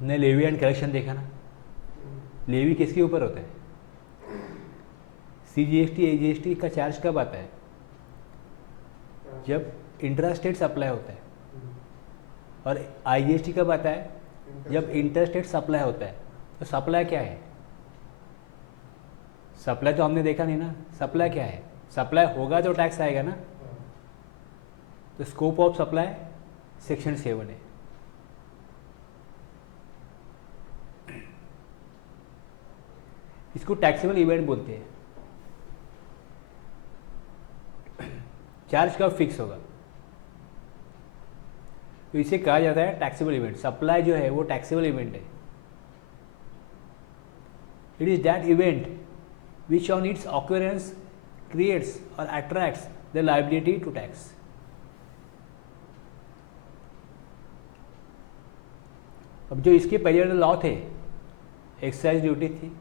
ने levy and collection देखा ना, लेवी किसके ऊपर होता है? CGST AGST का चार्ज कब आता है? जब इंट्रा स्टेट सप्लाई होता है। और IGST कब आता है? जब इंटर स्टेट सप्लाई होता है। तो सप्लाई क्या है? सप्लाई तो हमने देखा नहीं ना, सप्लाई क्या है? सप्लाई होगा तो टैक्स आएगा ना। तो स्कोप ऑफ सप्लाई सेक्शन 7 है। इसको टैक्सेबल इवेंट बोलते हैं। चार्ज कब फिक्स होगा? तो इसे कहा जाता है टैक्सेबल इवेंट। सप्लाई जो है वो टैक्सेबल इवेंट है। It is that event which on its occurrence creates और attracts the liability to tax. अब जो इसके पहले लॉ थे, एक्साइज ड्यूटी थी,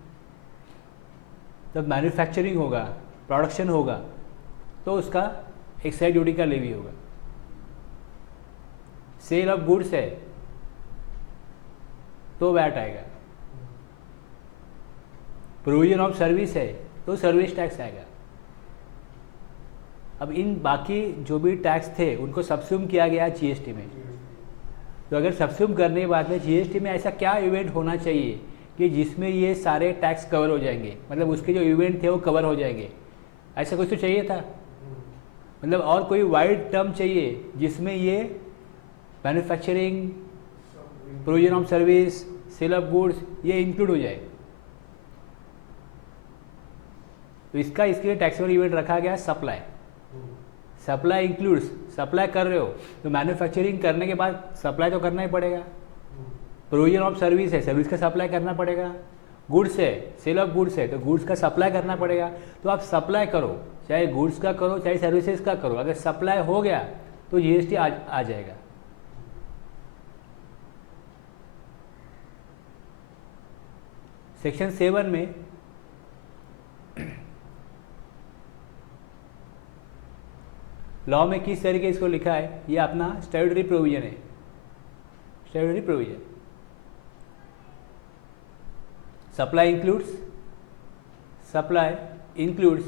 जब मैन्युफैक्चरिंग होगा, प्रोडक्शन होगा, तो उसका एक्साइज ड्यूटी का लेवी होगा। सेल ऑफ गुड्स है तो वैट आएगा। प्रोविजन ऑफ सर्विस है तो सर्विस टैक्स आएगा। अब इन बाकी जो भी टैक्स थे उनको सबस्यूम किया गया GST में। तो अगर सबस्यूम करने के बाद में GST में ऐसा क्या इवेंट होना चाहिए कि जिसमें ये सारे टैक्स कवर हो जाएंगे, मतलब उसके जो इवेंट थे वो कवर हो जाएंगे, ऐसा कुछ तो चाहिए था। मतलब और कोई वाइड टर्म चाहिए जिसमें ये manufacturing, provision of service, sale of goods ये इंक्लूड हो जाए। तो इसका इसके लिए टैक्सेबल इवेंट रखा गया सप्लाई। सप्लाई इंक्लूड्स, सप्लाई कर रहे हो तो मैन्युफैक्चरिंग करने के बाद सप्लाई तो करना ही पड़ेगा। प्रोविजन ऑफ सर्विस है, सर्विस का सप्लाई करना पड़ेगा। गुड्स है, सेल ऑफ गुड्स है तो गुड्स का सप्लाई करना पड़ेगा। तो आप सप्लाई करो, चाहे गुड्स का करो चाहे सर्विसेज का करो, अगर सप्लाई हो गया तो GST आ जाएगा। सेक्शन 7 में लॉ में किस तरीके इसको लिखा है, ये अपना स्टैट्यूटरी प्रोविजन है। Statutory provision supply includes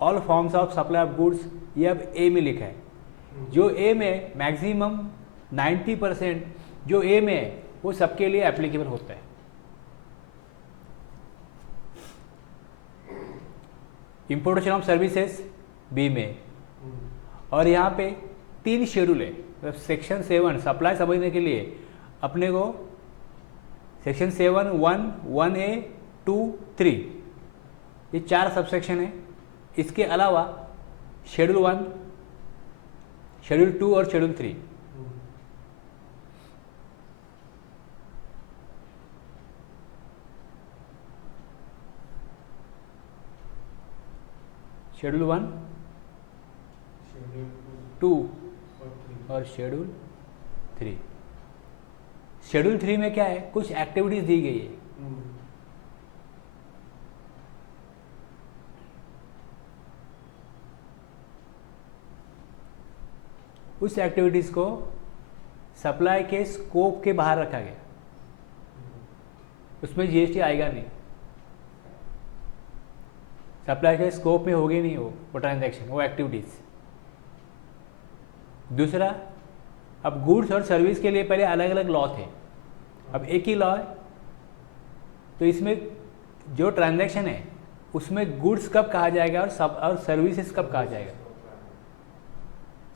all forms of supply of goods, ये अब ए में लिखा है। जो ए में मैक्सिमम 90% जो ए में है वो सबके लिए एप्लीकेबल होता है। इंपोर्टेशन ऑफ सर्विसेज बी में। और यहाँ पे 3 शेड्यूल है। मतलब सेक्शन 7 सप्लाई समझने के लिए अपने को सेक्शन 7 1, 1A, 2, 3 ये 4 सबसेक्शन है। इसके अलावा शेड्यूल 1, शेड्यूल 2 और शेड्यूल 3। शेड्यूल 1, 2 और शेड्यूल 3। शेड्यूल 3 में क्या है, कुछ एक्टिविटीज दी गई है। उस एक्टिविटीज को सप्लाई के स्कोप के बाहर रखा गया, उसमें GST आएगा नहीं। सप्लाई के स्कोप में होगी नहीं वो ट्रांजैक्शन, वो एक्टिविटीज। दूसरा, अब गुड्स और सर्विस के लिए पहले अलग अलग लॉ थे, अब एक ही लॉ है। तो इसमें जो ट्रांजैक्शन है उसमें गुड्स कब कहा जाएगा और सर्विसेज कब कहा जाएगा।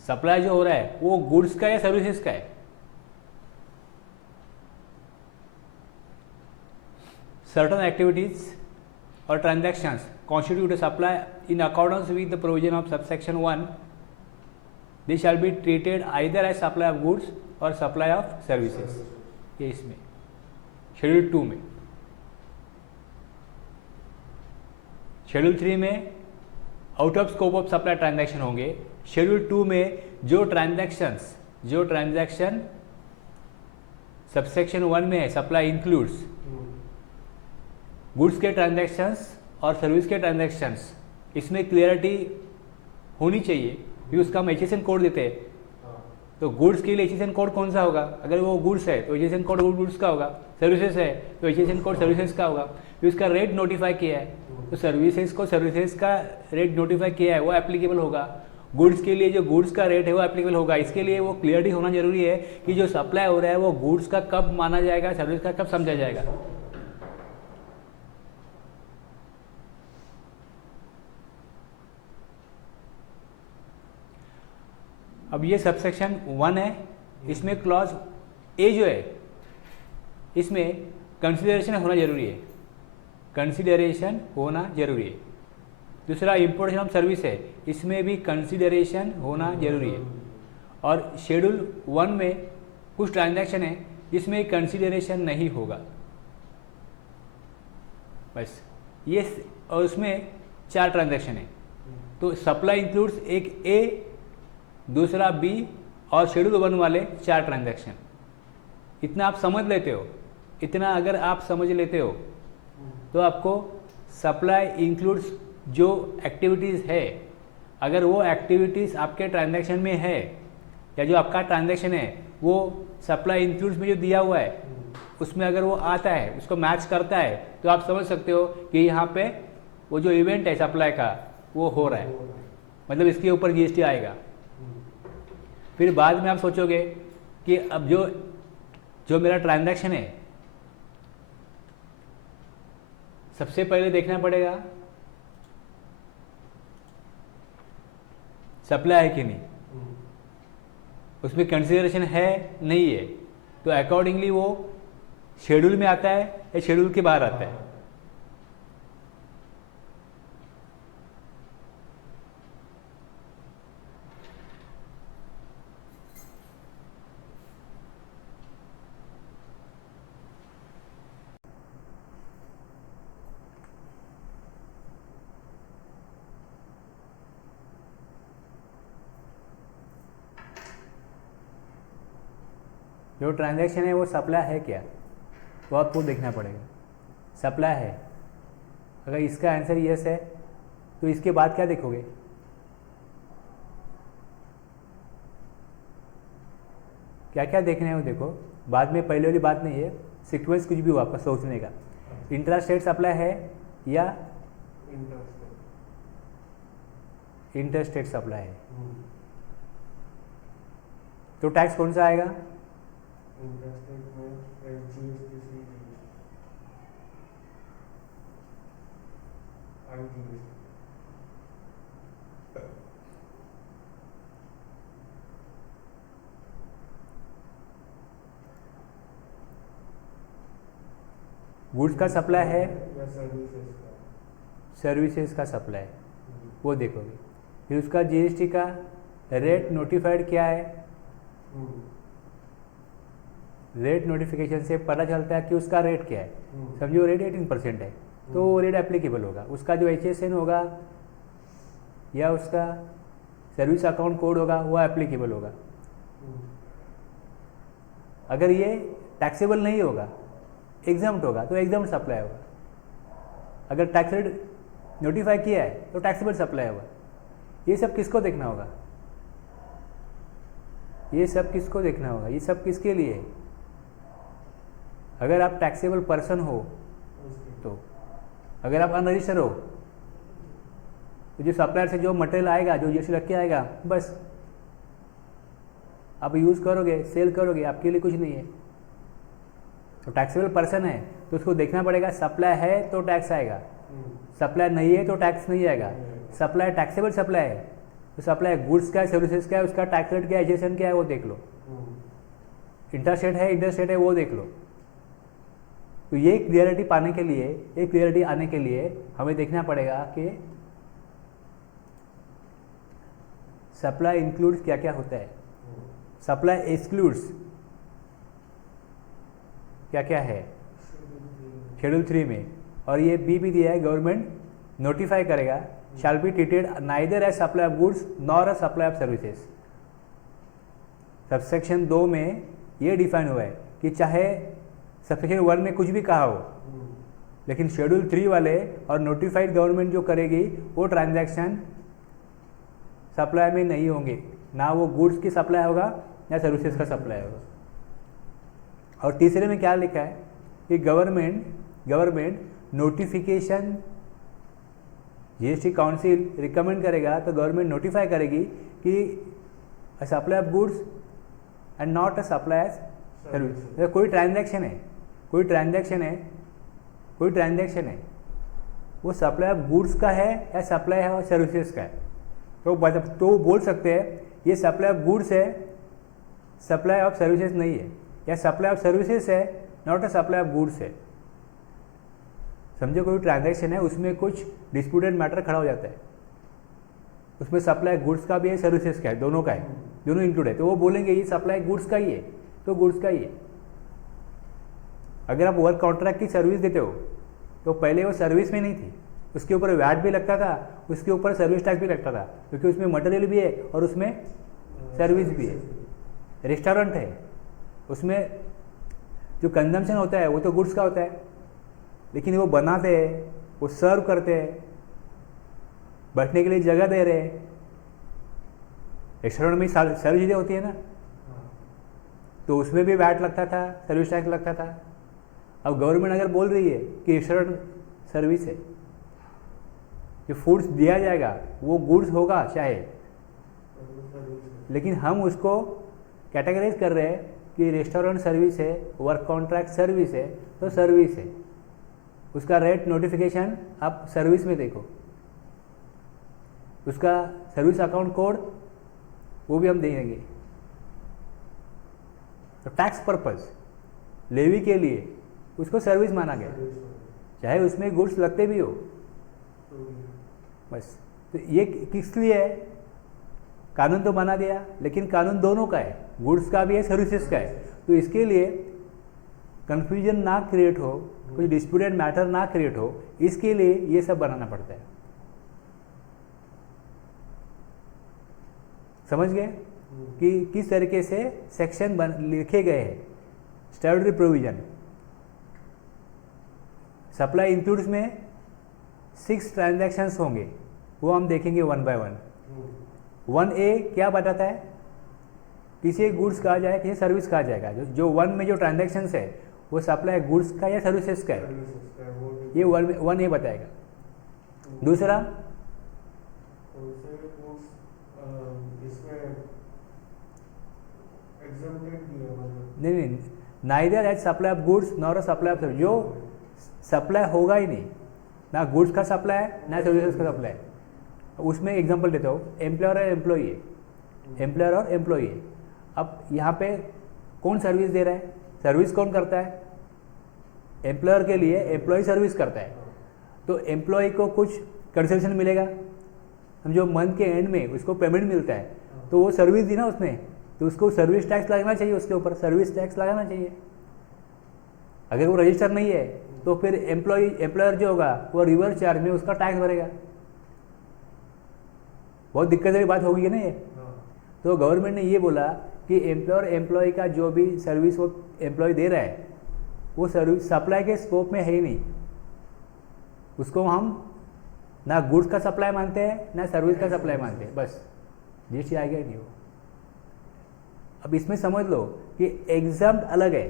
सप्लाई जो हो रहा है वो गुड्स का या सर्विसेज का है। Certain activities or transactions constitute a supply in accordance with the provision of subsection 1, they shall be treated either as supply of goods or supply of services। ये इसमें शेड्यूल 2 में। शेड्यूल 3 में out of scope of supply transaction होंगे। Schedule 2 में जो transaction subsection 1 में है, supply includes goods के ट्रांजैक्शंस और सर्विस के ट्रांजैक्शंस, इसमें क्लियरिटी होनी चाहिए क्योंकि उसका हम HSN कोड देते हैं। तो गुड्स के लिए एचएसएन कोड कौन सा होगा? अगर वो गुड्स है तो एचएसएन कोड गुड्स का होगा, सर्विसेज है तो एचएसएन कोड सर्विसेज का होगा। तो इसका रेट नोटिफाई किया है तो सर्विसेज को सर्विसेज का रेट नोटिफाई किया है वो एप्लीकेबल होगा। गुड्स के लिए जो गुड्स का रेट है वो एप्लीकेबल होगा। इसके लिए वो क्लियरिटी होना जरूरी है कि जो सप्लाई हो रहा है वो गुड्स का कब माना जाएगा, सर्विस का कब समझा जाएगा। अब ये सबसेक्शन 1 है, इसमें क्लॉज ए जो है इसमें कंसिडरेशन होना जरूरी है, कंसिडरेशन होना जरूरी है। दूसरा इम्पोर्टेशन ऑफ सर्विस है, इसमें भी कंसिडरेशन होना जरूरी है। और शेड्यूल 1 में कुछ ट्रांजैक्शन है जिसमें कंसिडरेशन नहीं होगा, बस ये। और उसमें 4 ट्रांजैक्शन है, तो सप्लाई इंक्लूड्स एक ए, दूसरा बी और शेड्यूल 1 वाले 4 ट्रांजैक्शन। इतना आप समझ लेते हो, इतना अगर आप समझ लेते हो तो आपको सप्लाई इंक्लूड्स जो एक्टिविटीज़ है, अगर वो एक्टिविटीज़ आपके ट्रांजैक्शन में है या जो आपका ट्रांजैक्शन है वो सप्लाई इंक्लूड्स में जो दिया हुआ है उसमें अगर वो आता है, उसको मैच करता है, तो आप समझ सकते हो कि यहाँ पे वो जो इवेंट है सप्लाई का वो हो रहा है, मतलब इसके ऊपर जीएसटी आएगा। फिर बाद में आप सोचोगे कि अब जो मेरा ट्रांजैक्शन है सबसे पहले देखना पड़ेगा सप्लाई है कि नहीं, उसमें कंसिडरेशन है नहीं है, तो अकॉर्डिंगली वो शेड्यूल में आता है या शेड्यूल के बाहर आता है। जो ट्रांजैक्शन है वो सप्लाई है क्या, वो आपको देखना पड़ेगा। सप्लाई है, अगर इसका आंसर यस है तो इसके बाद क्या देखोगे, क्या क्या देखना है वो देखो। बाद में पहले वाली बात नहीं है, सीक्वेंस कुछ भी हो आपका सोचने का। इंट्रास्टेट सप्लाई है या इंटरस्टेट सप्लाई है, तो टैक्स कौन सा आएगा? गुड्स का सप्लाई है, सर्विसेज का सप्लाई, वो देखोगे। फिर उसका जीएसटी का रेट नोटिफाइड क्या है, रेट नोटिफिकेशन से पता चलता है कि उसका रेट क्या है। समझो रेट 18% है तो वो रेट एप्लीकेबल होगा। उसका जो एचएसएन होगा या उसका सर्विस अकाउंट कोड होगा वो एप्लीकेबल होगा। अगर ये टैक्सेबल नहीं होगा, एग्जाम्प्ट होगा, तो एग्जाम्प्ट सप्लाई होगा। अगर टैक्स रेट नोटिफाई किया है तो टैक्सेबल सप्लाई होगा। ये सब किसको देखना होगा, ये सब किसको देखना होगा, ये सब किसके लिए है? अगर आप टैक्सेबल पर्सन हो तो, अगर आप अनरजिस्टर हो तो जो सप्लायर से जो मटेरियल आएगा, जो जीएसटी रख के आएगा, बस आप यूज़ करोगे, सेल करोगे, आपके लिए कुछ नहीं है। तो टैक्सेबल पर्सन है तो उसको देखना पड़ेगा, सप्लाई है तो टैक्स आएगा, सप्लाई नहीं है तो टैक्स नहीं आएगा। सप्लाई टैक्सेबल सप्लाई है तो सप्लाई गुड्स का है, सर्विसेज का है, उसका टैक्स रेट क्या है, एचएसएन क्या है वो देख लो। इंटरस्टेट है, इंटरस्टेट है वो देख लो। तो ये क्लियरिटी पाने के लिए, ये क्लियरिटी आने के लिए हमें देखना पड़ेगा कि सप्लाई इंक्लूड्स क्या क्या होता है, सप्लाई एक्सक्लूड्स क्या क्या है शेड्यूल 3 में। और ये बी भी दिया है, गवर्नमेंट नोटिफाई करेगा, shall be treated neither as supply of goods nor a supply of services. Subsection 2 में ये डिफाइन हुआ है कि चाहे सबसेक्शन 1 में कुछ भी कहा हो, लेकिन शेड्यूल 3 वाले और नोटिफाइड गवर्नमेंट जो करेगी वो ट्रांजैक्शन सप्लाई में नहीं होंगे। ना वो गुड्स की सप्लाई होगा ना सर्विसेज का सप्लाई होगा। और तीसरे में क्या लिखा है कि government notification, GST council recommend करेगा तो गवर्नमेंट नोटिफाई करेगी कि a supply of goods and not a supply as service. कोई ट्रांजैक्शन है वो सप्लाई ऑफ गुड्स का है या सप्लाई है और सर्विसेज का है, तो बोल सकते हैं ये सप्लाई ऑफ गुड्स है, सप्लाई ऑफ सर्विसेज नहीं है, या सप्लाई ऑफ सर्विसेज है not a supply of goods है। समझो कोई ट्रांजैक्शन है, उसमें कुछ डिस्प्यूटेड मैटर खड़ा हो जाता है, उसमें सप्लाई गुड्स का भी है, सर्विसेज का है, दोनों का है, दोनों इंक्लूड है, तो वो बोलेंगे ये सप्लाई गुड्स का ही है, तो गुड्स का ही है। अगर आप वर्क कॉन्ट्रैक्ट की सर्विस देते हो तो पहले वो सर्विस में नहीं थी, उसके ऊपर वैट भी लगता था, उसके ऊपर सर्विस टैक्स भी लगता था, क्योंकि उसमें मटेरियल भी है और उसमें सर्विस भी है। रेस्टोरेंट है, उसमें जो कंजम्पशन होता है वो तो गुड्स का होता है, लेकिन वो बनाते हैं, वो सर्व करते हैं, बैठने के लिए जगह दे रहे हैं। रेस्टोरेंट में सारी चीज़ें होती है ना, तो उसमें भी वैट लगता था, सर्विस टैक्स लगता था। अब गवर्नमेंट अगर बोल रही है कि रेस्टोरेंट सर्विस है, जो फूड्स दिया जाएगा वो गुड्स होगा चाहे, लेकिन हम उसको कैटेगराइज कर रहे हैं कि रेस्टोरेंट सर्विस है, वर्क कॉन्ट्रैक्ट सर्विस है, तो सर्विस है। उसका रेट नोटिफिकेशन आप सर्विस में देखो, उसका सर्विस अकाउंट कोड वो भी हम देंगे। तो टैक्स पर्पस लेवी के लिए उसको सर्विस माना गया, चाहे उसमें गुड्स लगते भी हो, बस। तो ये किस लिए है? कानून तो बना दिया, लेकिन कानून दोनों का है, गुड्स का भी है, सर्विसेज का है। तो इसके लिए कंफ्यूजन ना क्रिएट हो, कुछ डिस्प्यूटेड मैटर ना क्रिएट हो, इसके लिए ये सब बनाना पड़ता है। समझ गए कि किस तरीके से सेक्शन लिखे गए हैं। स्टैट्यूटरी प्रोविजन, सप्लाई इंक्लूड्स में 6 ट्रांजैक्शंस होंगे, वो हम देखेंगे वन बाय वन। 1A क्या बताता है? किसी गुड्स कहा जाए, किसी सर्विस कहा जाएगा। जो 1 में जो ट्रांजैक्शंस है वो सप्लाई गुड्स का या सर्विसेज का है, ये 1A बताएगा। दूसरा, नहीं, neither as supply of goods nor a supply of service. जो सप्लाई होगा ही नहीं, ना गुड्स का सप्लाई है ना सर्विसेज का सप्लाई है। उसमें एग्जांपल देता हूँ, एम्प्लॉयर और एम्प्लॉई है, एम्प्लॉयर और एम्प्लॉई है। अब यहाँ पे कौन सर्विस दे रहा है? सर्विस कौन करता है? एम्प्लॉयर के लिए एम्प्लॉय सर्विस करता है, तो एम्प्लॉय को कुछ कंसेशन मिलेगा। समझो मंथ के एंड में उसको पेमेंट मिलता है, तो वो सर्विस दी ना उसने, तो उसको सर्विस टैक्स लगाना चाहिए, उसके ऊपर सर्विस टैक्स लगाना चाहिए। अगर वो रजिस्टर नहीं है तो फिर एम्प्लॉयर जो होगा वो रिवर्स चार्ज में उसका टैक्स भरेगा। बहुत दिक्कत वाली बात होगी ना ये। तो गवर्नमेंट ने ये बोला कि एम्प्लॉयर एम्प्लॉय का जो भी सर्विस वो एम्प्लॉय दे रहा है वो सर्विस सप्लाई के स्कोप में है ही नहीं, उसको हम ना गुड्स का सप्लाई मानते हैं ना सर्विस का सप्लाई मानते हैं, बस जीएसटी आएगा ही नहीं वो। अब इसमें समझ लो कि एग्जम्प्ट अलग है,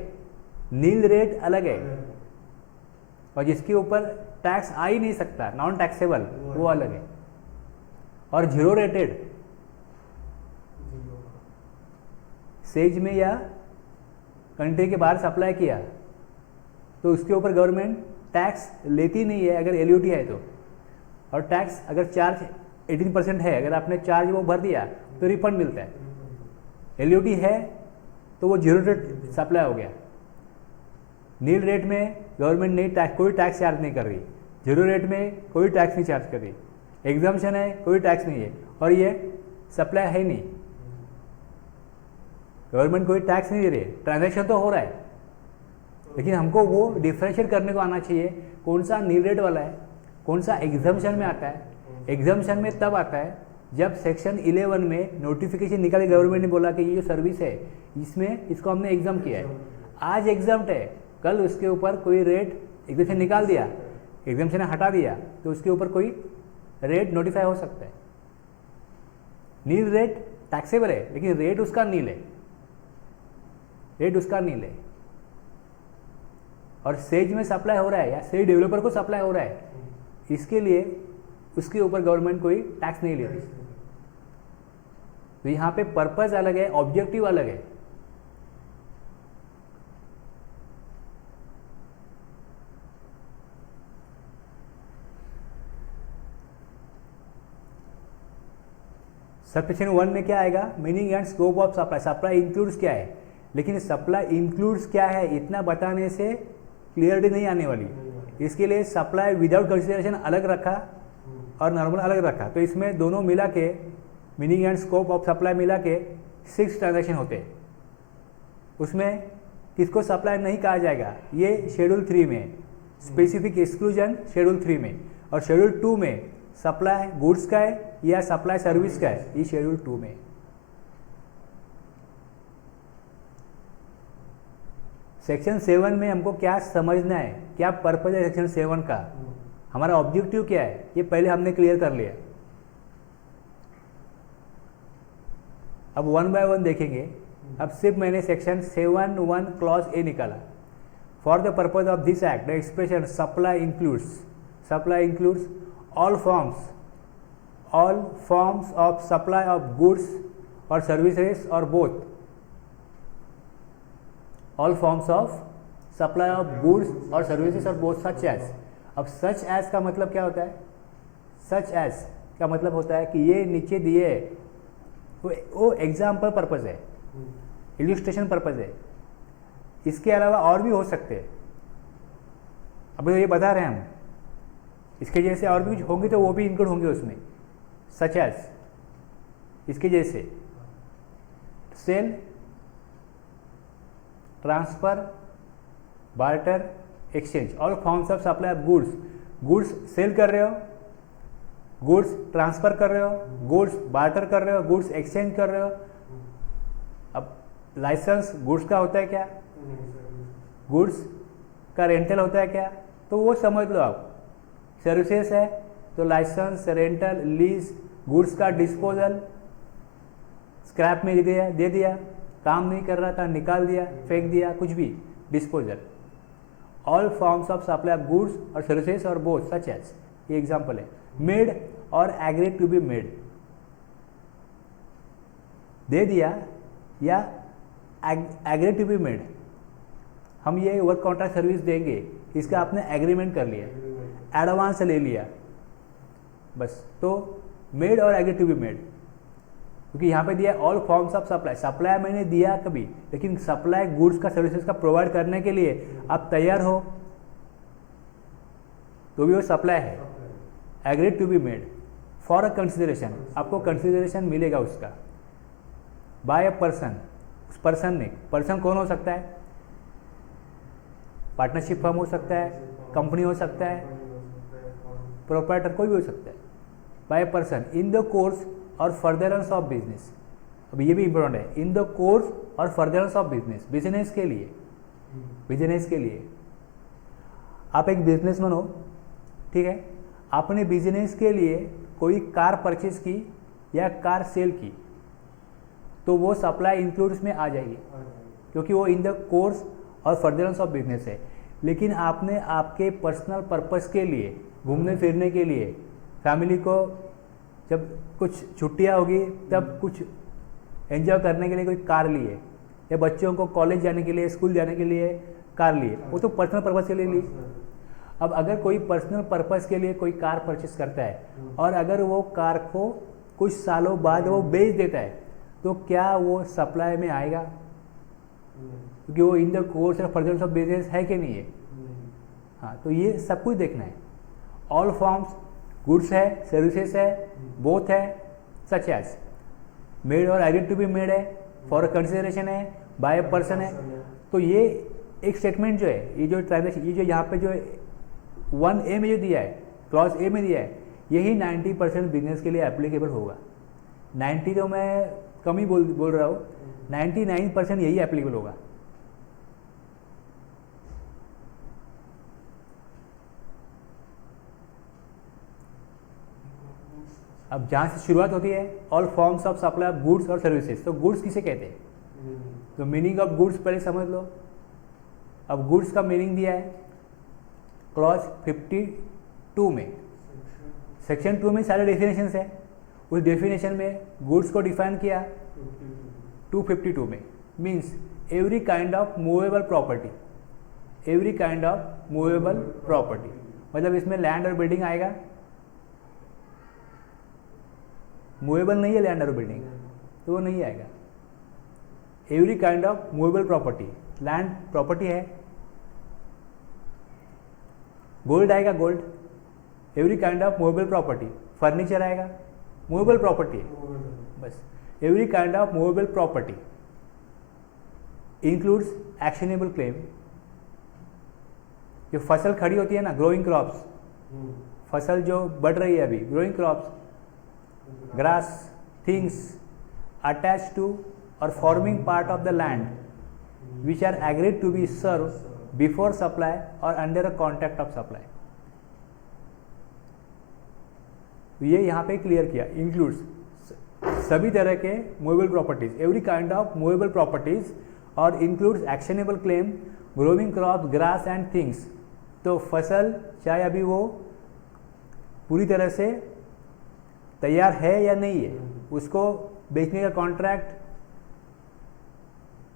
नील रेट अलग है, और जिसके ऊपर टैक्स आ ही नहीं सकता, नॉन टैक्सेबल, वो अलग है। और जीरो रेटेड सेज में या कंट्री के बाहर सप्लाई किया तो उसके ऊपर गवर्नमेंट टैक्स लेती नहीं है अगर एलयूटी है तो। और टैक्स अगर चार्ज 18% है, अगर आपने चार्ज वो भर दिया तो रिफंड मिलता है। एलयूटी है तो वो जीरो रेट सप्लाई हो गया। नील रेट में गवर्नमेंट नहीं टैक्स, कोई टैक्स चार्ज नहीं कर रही, जीरो रेट में कोई टैक्स नहीं चार्ज कर रही, एग्जाम्पशन है कोई टैक्स नहीं है, और ये सप्लाई है नहीं, गवर्नमेंट कोई टैक्स नहीं दे रही है, ट्रांजैक्शन तो हो रहा है। लेकिन हमको वो डिफरेंशिएट करने को आना चाहिए, कौन सा नील रेट वाला है, कौन सा एग्जाम्पशन में आता है। एग्जाम्पशन में तब आता है जब सेक्शन 11 में नोटिफिकेशन निकाले, गवर्नमेंट ने बोला कि ये जो सर्विस है इसमें इसको हमने एग्जाम किया है, आज एग्जाम्प्ट है, कल उसके ऊपर कोई रेट एग्जाम्पशन निकाल दिया, एग्जाम्पशन हटा दिया, तो उसके ऊपर कोई रेट नोटिफाई हो सकता है। नील रेट टैक्सेबल है, लेकिन रेट उसका नील है, रेट उसका नील है। और सेज में सप्लाई हो रहा है या सेज डेवलपर को सप्लाई हो रहा है, इसके लिए उसके ऊपर गवर्नमेंट कोई टैक्स नहीं लेती। तो यहाँ पे पर्पस अलग है, ऑब्जेक्टिव अलग है। सबसेक्शन 1 में क्या आएगा, meaning and scope of supply. Supply includes क्या है, लेकिन सप्लाई इंक्लूड्स क्या है इतना बताने से क्लियरिटी नहीं आने वाली। इसके लिए सप्लाई विदाउट कंसिडरेशन अलग रखा और नॉर्मल अलग रखा। तो इसमें दोनों मिला के meaning and scope of supply मिला के 6 ट्रांजैक्शन होते हैं। उसमें किसको सप्लाई नहीं कहा जाएगा, ये शेड्यूल 3 में, स्पेसिफिक एक्सक्लूजन शेड्यूल 3 में, और शेड्यूल 2 में सप्लाई गुड्स का है या सप्लाई सर्विस का है, ये शेड्यूल 2 में। सेक्शन 7 में हमको क्या समझना है, क्या पर्पज है सेक्शन 7 का, हमारा ऑब्जेक्टिव क्या है, ये पहले हमने क्लियर कर लिया। अब 1 बाय 1 देखेंगे। अब सिर्फ मैंने सेक्शन 7(1) क्लॉज ए निकाला। For the purpose of this act the expression supply includes all forms of supply of goods or services or both, all forms of supply of goods or services or both, such as। अब such as का मतलब क्या होता है, such as का मतलब होता है कि ये नीचे दिए वो एग्जाम्पल पर्पज है, इल्यूस्ट्रेशन पर्पज है, इसके अलावा और भी हो सकते हैं। अभी ये बता रहे हैं हम, इसके जैसे और भी होंगे तो वो भी इंक्लूड होंगे उसमें। सच एज, इसके जैसे sale, transfer, barter, exchange, all forms of supply of goods. Goods sale कर रहे हो, गुड्स ट्रांसफर कर रहे हो, गुड्स बार्टर कर रहे हो, गुड्स एक्सचेंज कर रहे हो। अब लाइसेंस गुड्स का होता है क्या, गुड्स का रेंटल होता है क्या, तो वो समझ लो आप। सर्विसेज है तो लाइसेंस, रेंटल, लीज, गुड्स का डिस्पोजल, स्क्रैप में दे दिया, काम नहीं कर रहा था निकाल दिया, फेंक दिया, कुछ भी, disposal. All forms of supply of goods और सर्विसेज और बोथ, सच एज, ये एग्जांपल है। मेड और एग्रीड टू बी मेड, दे दिया या एग्रीड टू बी मेड, हम ये वर्क कॉन्ट्रैक्ट सर्विस देंगे, इसका आपने एग्रीमेंट कर लिया, एडवांस ले लिया, बस। तो मेड और एग्री टू बी मेड, क्योंकि यहाँ पे दिया all forms of supply. Supply मैंने दिया कभी, लेकिन सप्लाई गुड्स का सर्विसेज का प्रोवाइड करने के लिए आप तैयार हो तो भी वो सप्लाई है। Agree to be made for a consideration, आपको कंसिडरेशन मिलेगा उसका बाय अ पर्सन। उस पर्सन ने, पर्सन कौन हो सकता है, पार्टनरशिप फर्म हो सकता है, कंपनी हो सकता है, प्रोप्राइटर कोई भी हो सकता है। By a person in the course और फर्दरेंस ऑफ बिजनेस। अब ये भी इंपॉर्टेंट है, इन द कोर्स और फर्दरेंस ऑफ बिजनेस, बिजनेस के लिए, बिजनेस के लिए। आप एक बिजनेसमैन हो, ठीक है, आपने बिजनेस के लिए कोई कार परचेज की या कार सेल की, तो वो सप्लाई इंक्लूड्स में आ जाएगी, क्योंकि वो इन द कोर्स और फर्दरेंस ऑफ बिजनेस है। लेकिन आपने आपके पर्सनल पर्पस के लिए, घूमने फिरने के लिए, फैमिली को जब कुछ छुट्टियां होगी तब कुछ एंजॉय करने के लिए कोई कार लिए, या बच्चों को कॉलेज जाने के लिए, स्कूल जाने के लिए कार लिए, वो तो पर्सनल पर्पस के लिए ली। अब अगर कोई पर्सनल पर्पस के लिए कोई कार परचेस करता है और अगर वो कार को कुछ सालों बाद वो बेच देता है, तो क्या वो सप्लाई में आएगा, क्योंकि वो इन द कोर्स और फर्दरेंस ऑफ बिजनेस है कि नहीं है। हाँ, तो ये सब कुछ देखना है। ऑल फॉर्म्स, गुड्स है, सर्विसेज है, बोथ है, सच एज, मेड और एग्रीड टू बी मेड है, फॉर कंसिडरेशन है, बाय अ पर्सन है। तो ये एक स्टेटमेंट जो है, ये जो ट्रांजेक्शन, ये जो यहाँ पे जो 1A में जो दिया है, क्लॉज ए में दिया है, यही 90% बिजनेस के लिए एप्लीकेबल होगा। 90 तो मैं कम ही बोल रहा हूँ, 99% यही एप्लीकेबल होगा। अब जहाँ से शुरुआत होती है, all forms of supply of goods और सर्विसेज, तो गुड्स किसे कहते हैं? तो मीनिंग ऑफ गुड्स पहले समझ लो। अब गुड्स का मीनिंग दिया है क्लॉज 52 में, सेक्शन 2 में सारे डेफिनेशंस है। उस डेफिनेशन में गुड्स को डिफाइन किया 252 में, means every kind of movable property, every kind of movable property, मतलब इसमें लैंड और बिल्डिंग आएगा। मूवेबल नहीं है लैंड और बिल्डिंग, तो वो नहीं आएगा। Every kind of movable property, land property है। गोल्ड आएगा, gold. Every kind of movable property, furniture आएगा, मूवेबल प्रॉपर्टी बस। Every kind of movable property includes actionable claim. जो फसल खड़ी होती है ना, ग्रोइंग क्रॉप्स, फसल जो बढ़ रही है अभी, growing crops, grass, things attach to or forming part of the land which are agreed to be served before supply or under a contract of supply। ये यहाँ पे क्लियर किया, इंक्लूड्स सभी तरह के movable properties, every kind of movable properties, और includes actionable claim, growing crop, grass and things. तो फसल चाहे अभी वो पूरी तरह से तैयार है या नहीं है, उसको बेचने का कॉन्ट्रैक्ट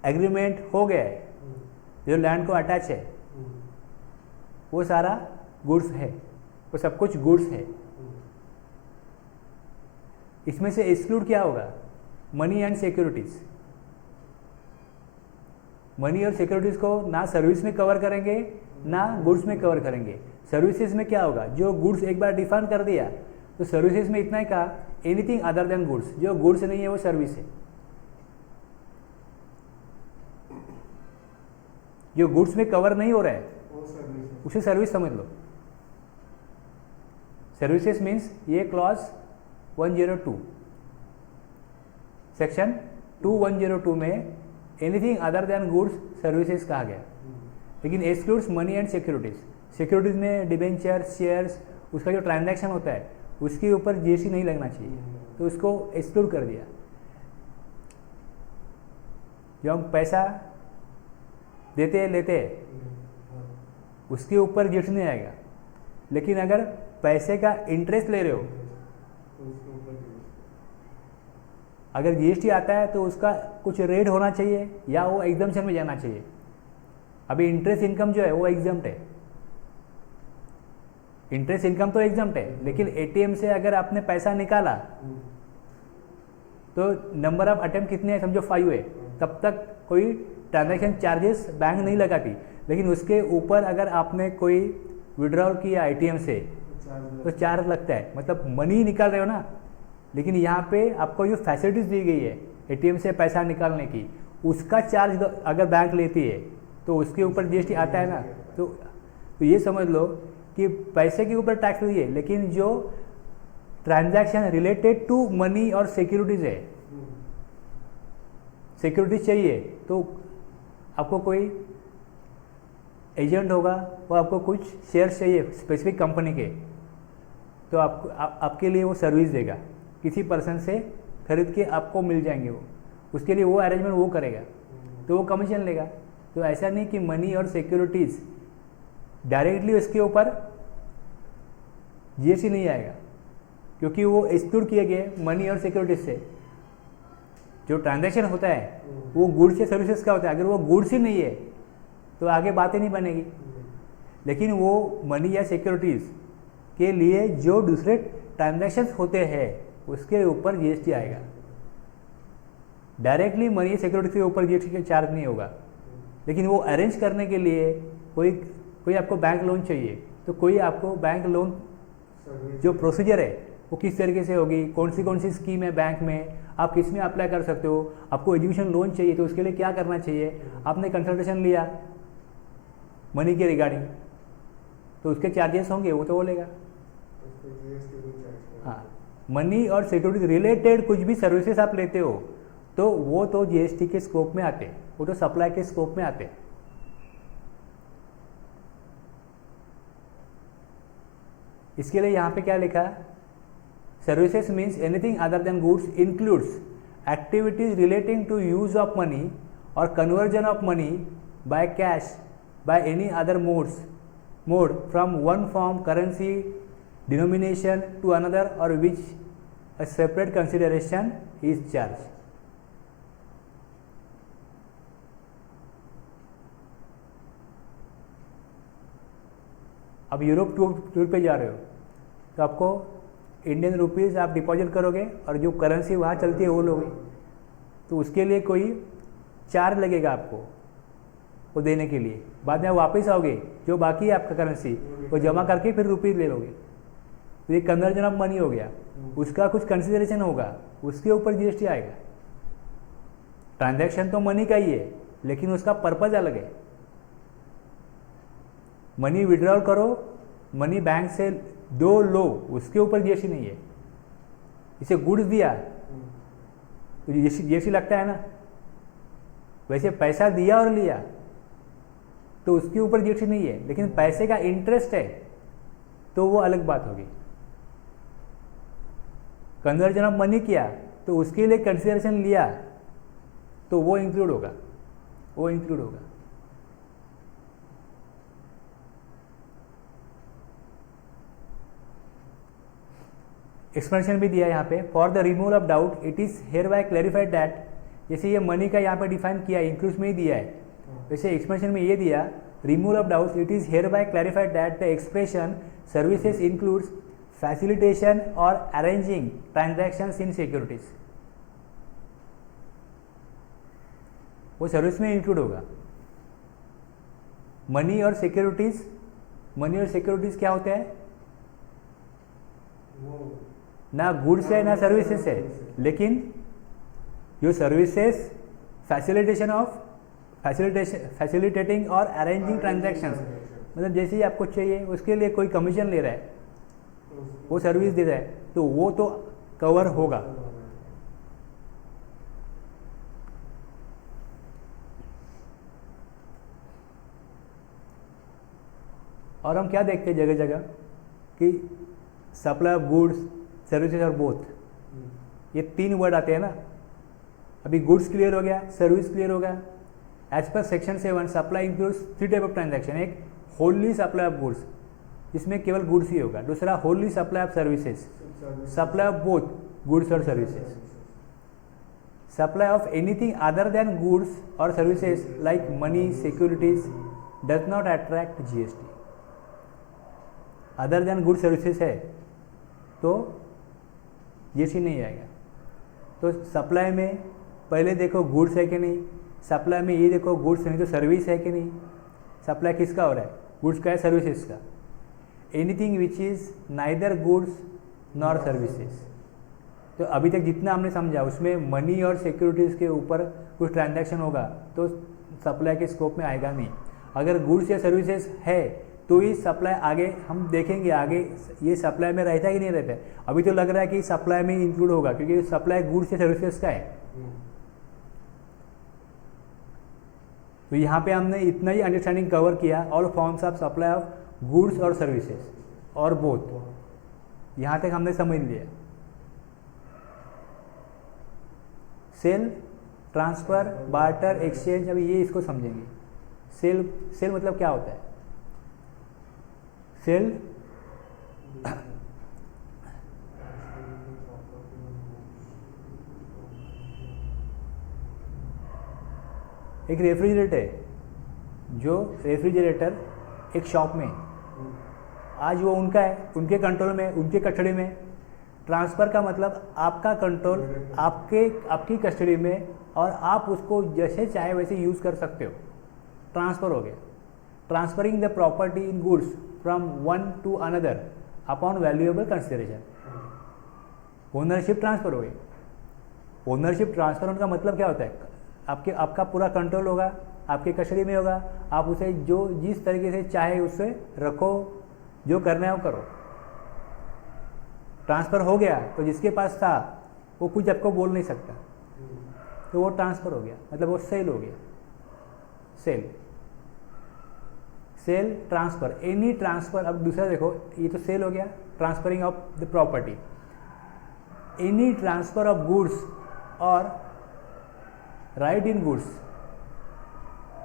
एग्रीमेंट हो गया है, जो लैंड को अटैच है, वो सारा गुड्स है, वो सब कुछ गुड्स है। इसमें से एक्सक्लूड क्या होगा? Money and securities. मनी और सिक्योरिटीज को ना सर्विस में कवर करेंगे ना गुड्स में कवर करेंगे। सर्विसेज में क्या होगा? जो गुड्स एक बार डिफाइन कर दिया, तो सर्विसेज में इतना ही कहा, एनीथिंग अदर देन गुड्स, जो गुड्स नहीं है वो सर्विस है। जो गुड्स में कवर नहीं हो रहा है उसे सर्विस समझ लो। सर्विसेज मीन्स ये क्लॉज 102, सेक्शन 2102 में anything other than goods services कहा गया। लेकिन excludes money and securities. Securities में डिबेंचर, शेयर्स, उसका जो ट्रांजैक्शन होता है उसके ऊपर जीएसटी नहीं लगना चाहिए, तो उसको एक्सक्लूड कर दिया। जो हम पैसा देते हैं लेते हैं उसके ऊपर जीएसटी नहीं आएगा, लेकिन अगर पैसे का इंटरेस्ट ले रहे हो, अगर जीएसटी आता है तो उसका कुछ रेट होना चाहिए या वो एग्जम्पशन में जाना चाहिए। अभी इंटरेस्ट इनकम जो है वो एग्जम्प्ट है, इंटरेस्ट इनकम तो एग्जम्प्ट है, लेकिन एटीएम से अगर आपने पैसा निकाला तो नंबर ऑफ अटेम्प्ट कितने हैं समझो 5 है, तब तक कोई ट्रांजैक्शन चार्जेस बैंक नहीं लगाती। लेकिन उसके ऊपर अगर आपने कोई विड्रॉल किया एटीएम से तो चार्ज लगता है, मतलब मनी निकाल रहे हो ना। लेकिन यहाँ पे आपको जो फैसिलिटीज दी गई है एटीएम से पैसा निकालने की, उसका चार्ज अगर बैंक लेती है तो उसके ऊपर जीएसटी आता है ना। तो ये समझ लो कि पैसे के ऊपर टैक्स नहीं है, लेकिन जो ट्रांजैक्शन रिलेटेड टू मनी और सिक्योरिटीज है, सिक्योरिटीज चाहिए तो आपको कोई एजेंट होगा, वो आपको कुछ शेयर्स चाहिए स्पेसिफिक कंपनी के, तो आपके लिए वो सर्विस देगा, किसी पर्सन से खरीद के आपको मिल जाएंगे वो, उसके लिए वो अरेंजमेंट वो करेगा, तो वो कमीशन लेगा। तो ऐसा नहीं कि मनी और सिक्योरिटीज डायरेक्टली उसके ऊपर जीएसटी नहीं आएगा, क्योंकि वो एक्सक्लूड किए गए मनी और सिक्योरिटीज से। जो ट्रांजैक्शन होता है वो गुड्स या सर्विसेज का होता है, अगर वो गुड्स ही नहीं है तो आगे बातें नहीं बनेगी। लेकिन वो मनी या सिक्योरिटीज के लिए जो दूसरे ट्रांजैक्शंस होते हैं उसके ऊपर जीएसटी आएगा। डायरेक्टली मनी सिक्योरिटी के ऊपर जीएसटी का चार्ज नहीं होगा। लेकिन वो अरेंज करने के लिए कोई आपको बैंक लोन चाहिए, तो कोई आपको बैंक लोन जो प्रोसीजर है वो किस तरीके से होगी, कौन सी स्कीम है बैंक में, आप किस में अप्लाई कर सकते हो, आपको एजुकेशन लोन चाहिए तो उसके लिए क्या करना चाहिए, आपने कंसल्टेशन लिया मनी के रिगार्डिंग, तो उसके चार्जेस होंगे, वो तो वो लेगा। हाँ, मनी और सिक्योरिटी रिलेटेड कुछ भी सर्विसेज आप लेते हो तो वो तो जीएसटी के स्कोप में आते, वो तो सप्लाई के स्कोप में आते। इसके लिए यहाँ पे क्या लिखा, services means anything other than goods, includes activities relating to use of money or conversion of money by cash by any other mode from one form currency denomination to another, or which a separate consideration is charged. अब Europe tour पे जा रहे हो तो आपको Indian rupees आप deposit करोगे और जो करेंसी वहाँ चलती है वो लोगे, तो उसके लिए कोई चार्ज लगेगा आपको वो देने के लिए। बाद में वापस आओगे, जो बाकी है आपका करेंसी वो जमा करके फिर रुपीज़ ले लोगे, तो ये कन्वर्जन ऑफ मनी हो गया। उसका कुछ कंसिडरेशन होगा, उसके ऊपर जीएसटी आएगा। ट्रांजैक्शन तो मनी का ही है, लेकिन उसका पर्पज़ अलग है। मनी विड्रॉल करो, मनी बैंक से दो लो, उसके ऊपर जीएसटी नहीं है। इसे गुड्स दिया तो जीएसटी लगता है ना, वैसे पैसा दिया और लिया तो उसके ऊपर जीएसटी नहीं है, लेकिन पैसे का इंटरेस्ट है तो वो अलग बात होगी। कन्वर्जन ऑफ मनी किया तो उसके लिए कंसिडरेशन लिया तो वो इंक्लूड होगा, वो इंक्लूड होगा। एक्सप्लेनेशन भी दिया है यहाँ पे, for the removal of doubt it is hereby clarified that, जैसे ये मनी का यहाँ पे डिफाइन किया है, इंक्लूड्स में ही दिया है, वैसे एक्सप्लेनेशन में ये दिया removal of doubts it is hereby clarified that the expression services includes facilitation और अरेंजिंग ट्रांजैक्शंस इन सिक्योरिटीज, वो सर्विस में इंक्लूड होगा। मनी और सिक्योरिटीज, मनी और सिक्योरिटीज क्या होते हैं? ना गुड्स है ना सर्विसेज है, लेकिन जो सर्विसेज फैसिलिटेटिंग और अरेंजिंग ट्रांजैक्शंस, मतलब जैसे ही आपको चाहिए उसके लिए कोई कमीशन ले रहा है, वो सर्विस दे रहा है, तो वो तो कवर होगा। और हम क्या देखते हैं जगह जगह कि सप्लाई ऑफ गुड्स, सर्विसेज और बोथ, ये तीन वर्ड आते हैं ना। अभी गुड्स क्लियर हो गया, सर्विस क्लियर हो गया। As per section 7 supply includes 3 type of transaction, एक होली सप्लाई ऑफ गुड्स जिसमें केवल गुड्स ही होगा, दूसरा wholly supply of services, supply of both goods और services. Supply of anything other than goods और services like money, securities does not attract GST. Other than good services है तो GST नहीं आएगा। तो सप्लाई में पहले देखो गुड्स है कि नहीं, सप्लाई में ये देखो गुड्स नहीं तो सर्विस है कि नहीं। सप्लाई किसका हो रहा है? गुड्स का है, सर्विसेज का। Anything which is neither goods nor services. तो अभी तक जितना हमने समझा उसमें मनी और सिक्योरिटीज़ के ऊपर कुछ ट्रांजैक्शन होगा तो सप्लाई के स्कोप में आएगा नहीं। अगर गुड्स या सर्विसेज है तो ही सप्लाई आगे हम देखेंगे, आगे ये सप्लाई में रहता है कि नहीं रहता है। अभी तो लग रहा है कि सप्लाई में इंक्लूड होगा क्योंकि सप्लाई गुड्स या सर्विसेज का है। तो यहाँ पे हमने इतना ही अंडरस्टैंडिंग कवर किया, all forms of supply of goods और सर्विसेज और बोथ, यहाँ तक हमने समझ लिया। सेल, ट्रांसफर, बार्टर, एक्सचेंज, अभी ये इसको समझेंगे। सेल मतलब क्या होता है? सेल एक रेफ्रिजरेटर है, जो रेफ्रिजरेटर एक शॉप में आज वो उनका है, उनके कंट्रोल में, उनके कस्टडी में। ट्रांसफ़र का मतलब आपका कंट्रोल आपकी कस्टडी में और आप उसको जैसे चाहे वैसे यूज़ कर सकते हो। ट्रांसफ़र हो गया। Transferring the property in goods from one two another upon valuable consideration. Ownership transfer हो गई। ओनरशिप ट्रांसफ़र होने का मतलब क्या होता है? आपका पूरा कंट्रोल होगा, आपके कस्टडी में होगा, आप उसे जो जिस तरीके से चाहे उससे रखो, जो करना है वो करो। ट्रांसफ़र हो गया तो जिसके पास था वो कुछ आपको बोल नहीं सकता, तो वो ट्रांसफ़र हो गया, मतलब वो सेल हो गया। Sale transfer, any transfer. अब दूसरा देखो, ये तो सेल हो गया, transferring of the property. any transfer of goods or right in goods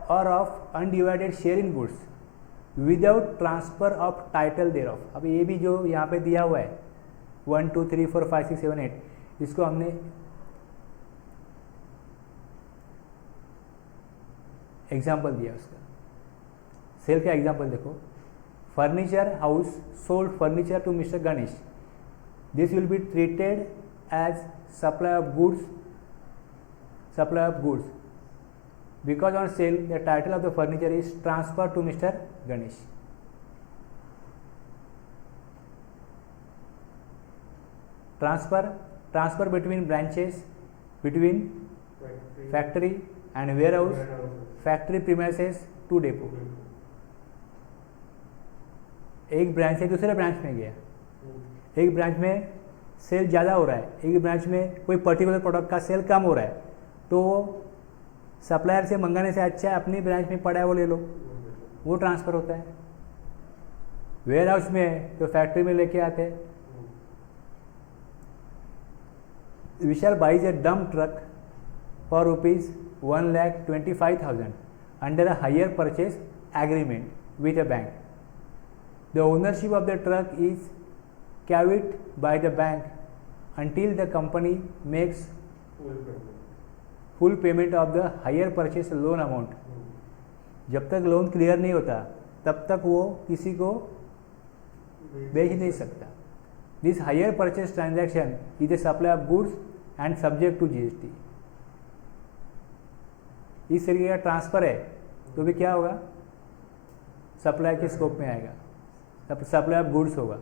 or of undivided share in goods without transfer of title thereof. अब ये भी जो यहाँ पे दिया हुआ है 1 2 3 4 5 6 7 8, इसको हमने एग्जाम्पल दिया उसका। सेल का एग्जाम्पल देखो, furniture house sold furniture to mister Ganesh, this will be treated as supply of goods because on sale the title of the furniture is transfer to mister Ganesh. Transfer between branches, between factory and warehouse, factory premises to depot. एक branch से दूसरे branch में गया, एक branch में cell ज़्यादा हो रहा है, एक ब्रांच में कोई पर्टिकुलर प्रोडक्ट का सेल कम हो रहा है, तो सप्लायर से मंगाने से अच्छा है अपनी ब्रांच में पड़ा है वो ले लो, वो ट्रांसफ़र होता है। वेयर हाउस में तो फैक्ट्री में लेके आते हैं। Vishal buys a dump truck for ₹1,25,000 under a hire purchase agreement with a bank. The ownership of the truck is carried by the bank until the company makes full payment of the hire purchase loan amount. जब तक loan clear नहीं होता तब तक वो किसी को बेच नहीं सकता। This hire purchase transaction is a supply of goods and subject to GST. इस तरीके का ट्रांसफ़र है तो भी क्या होगा, सप्लाई के स्कोप में आएगा, तब सप्लाई ऑफ गुड्स होगा।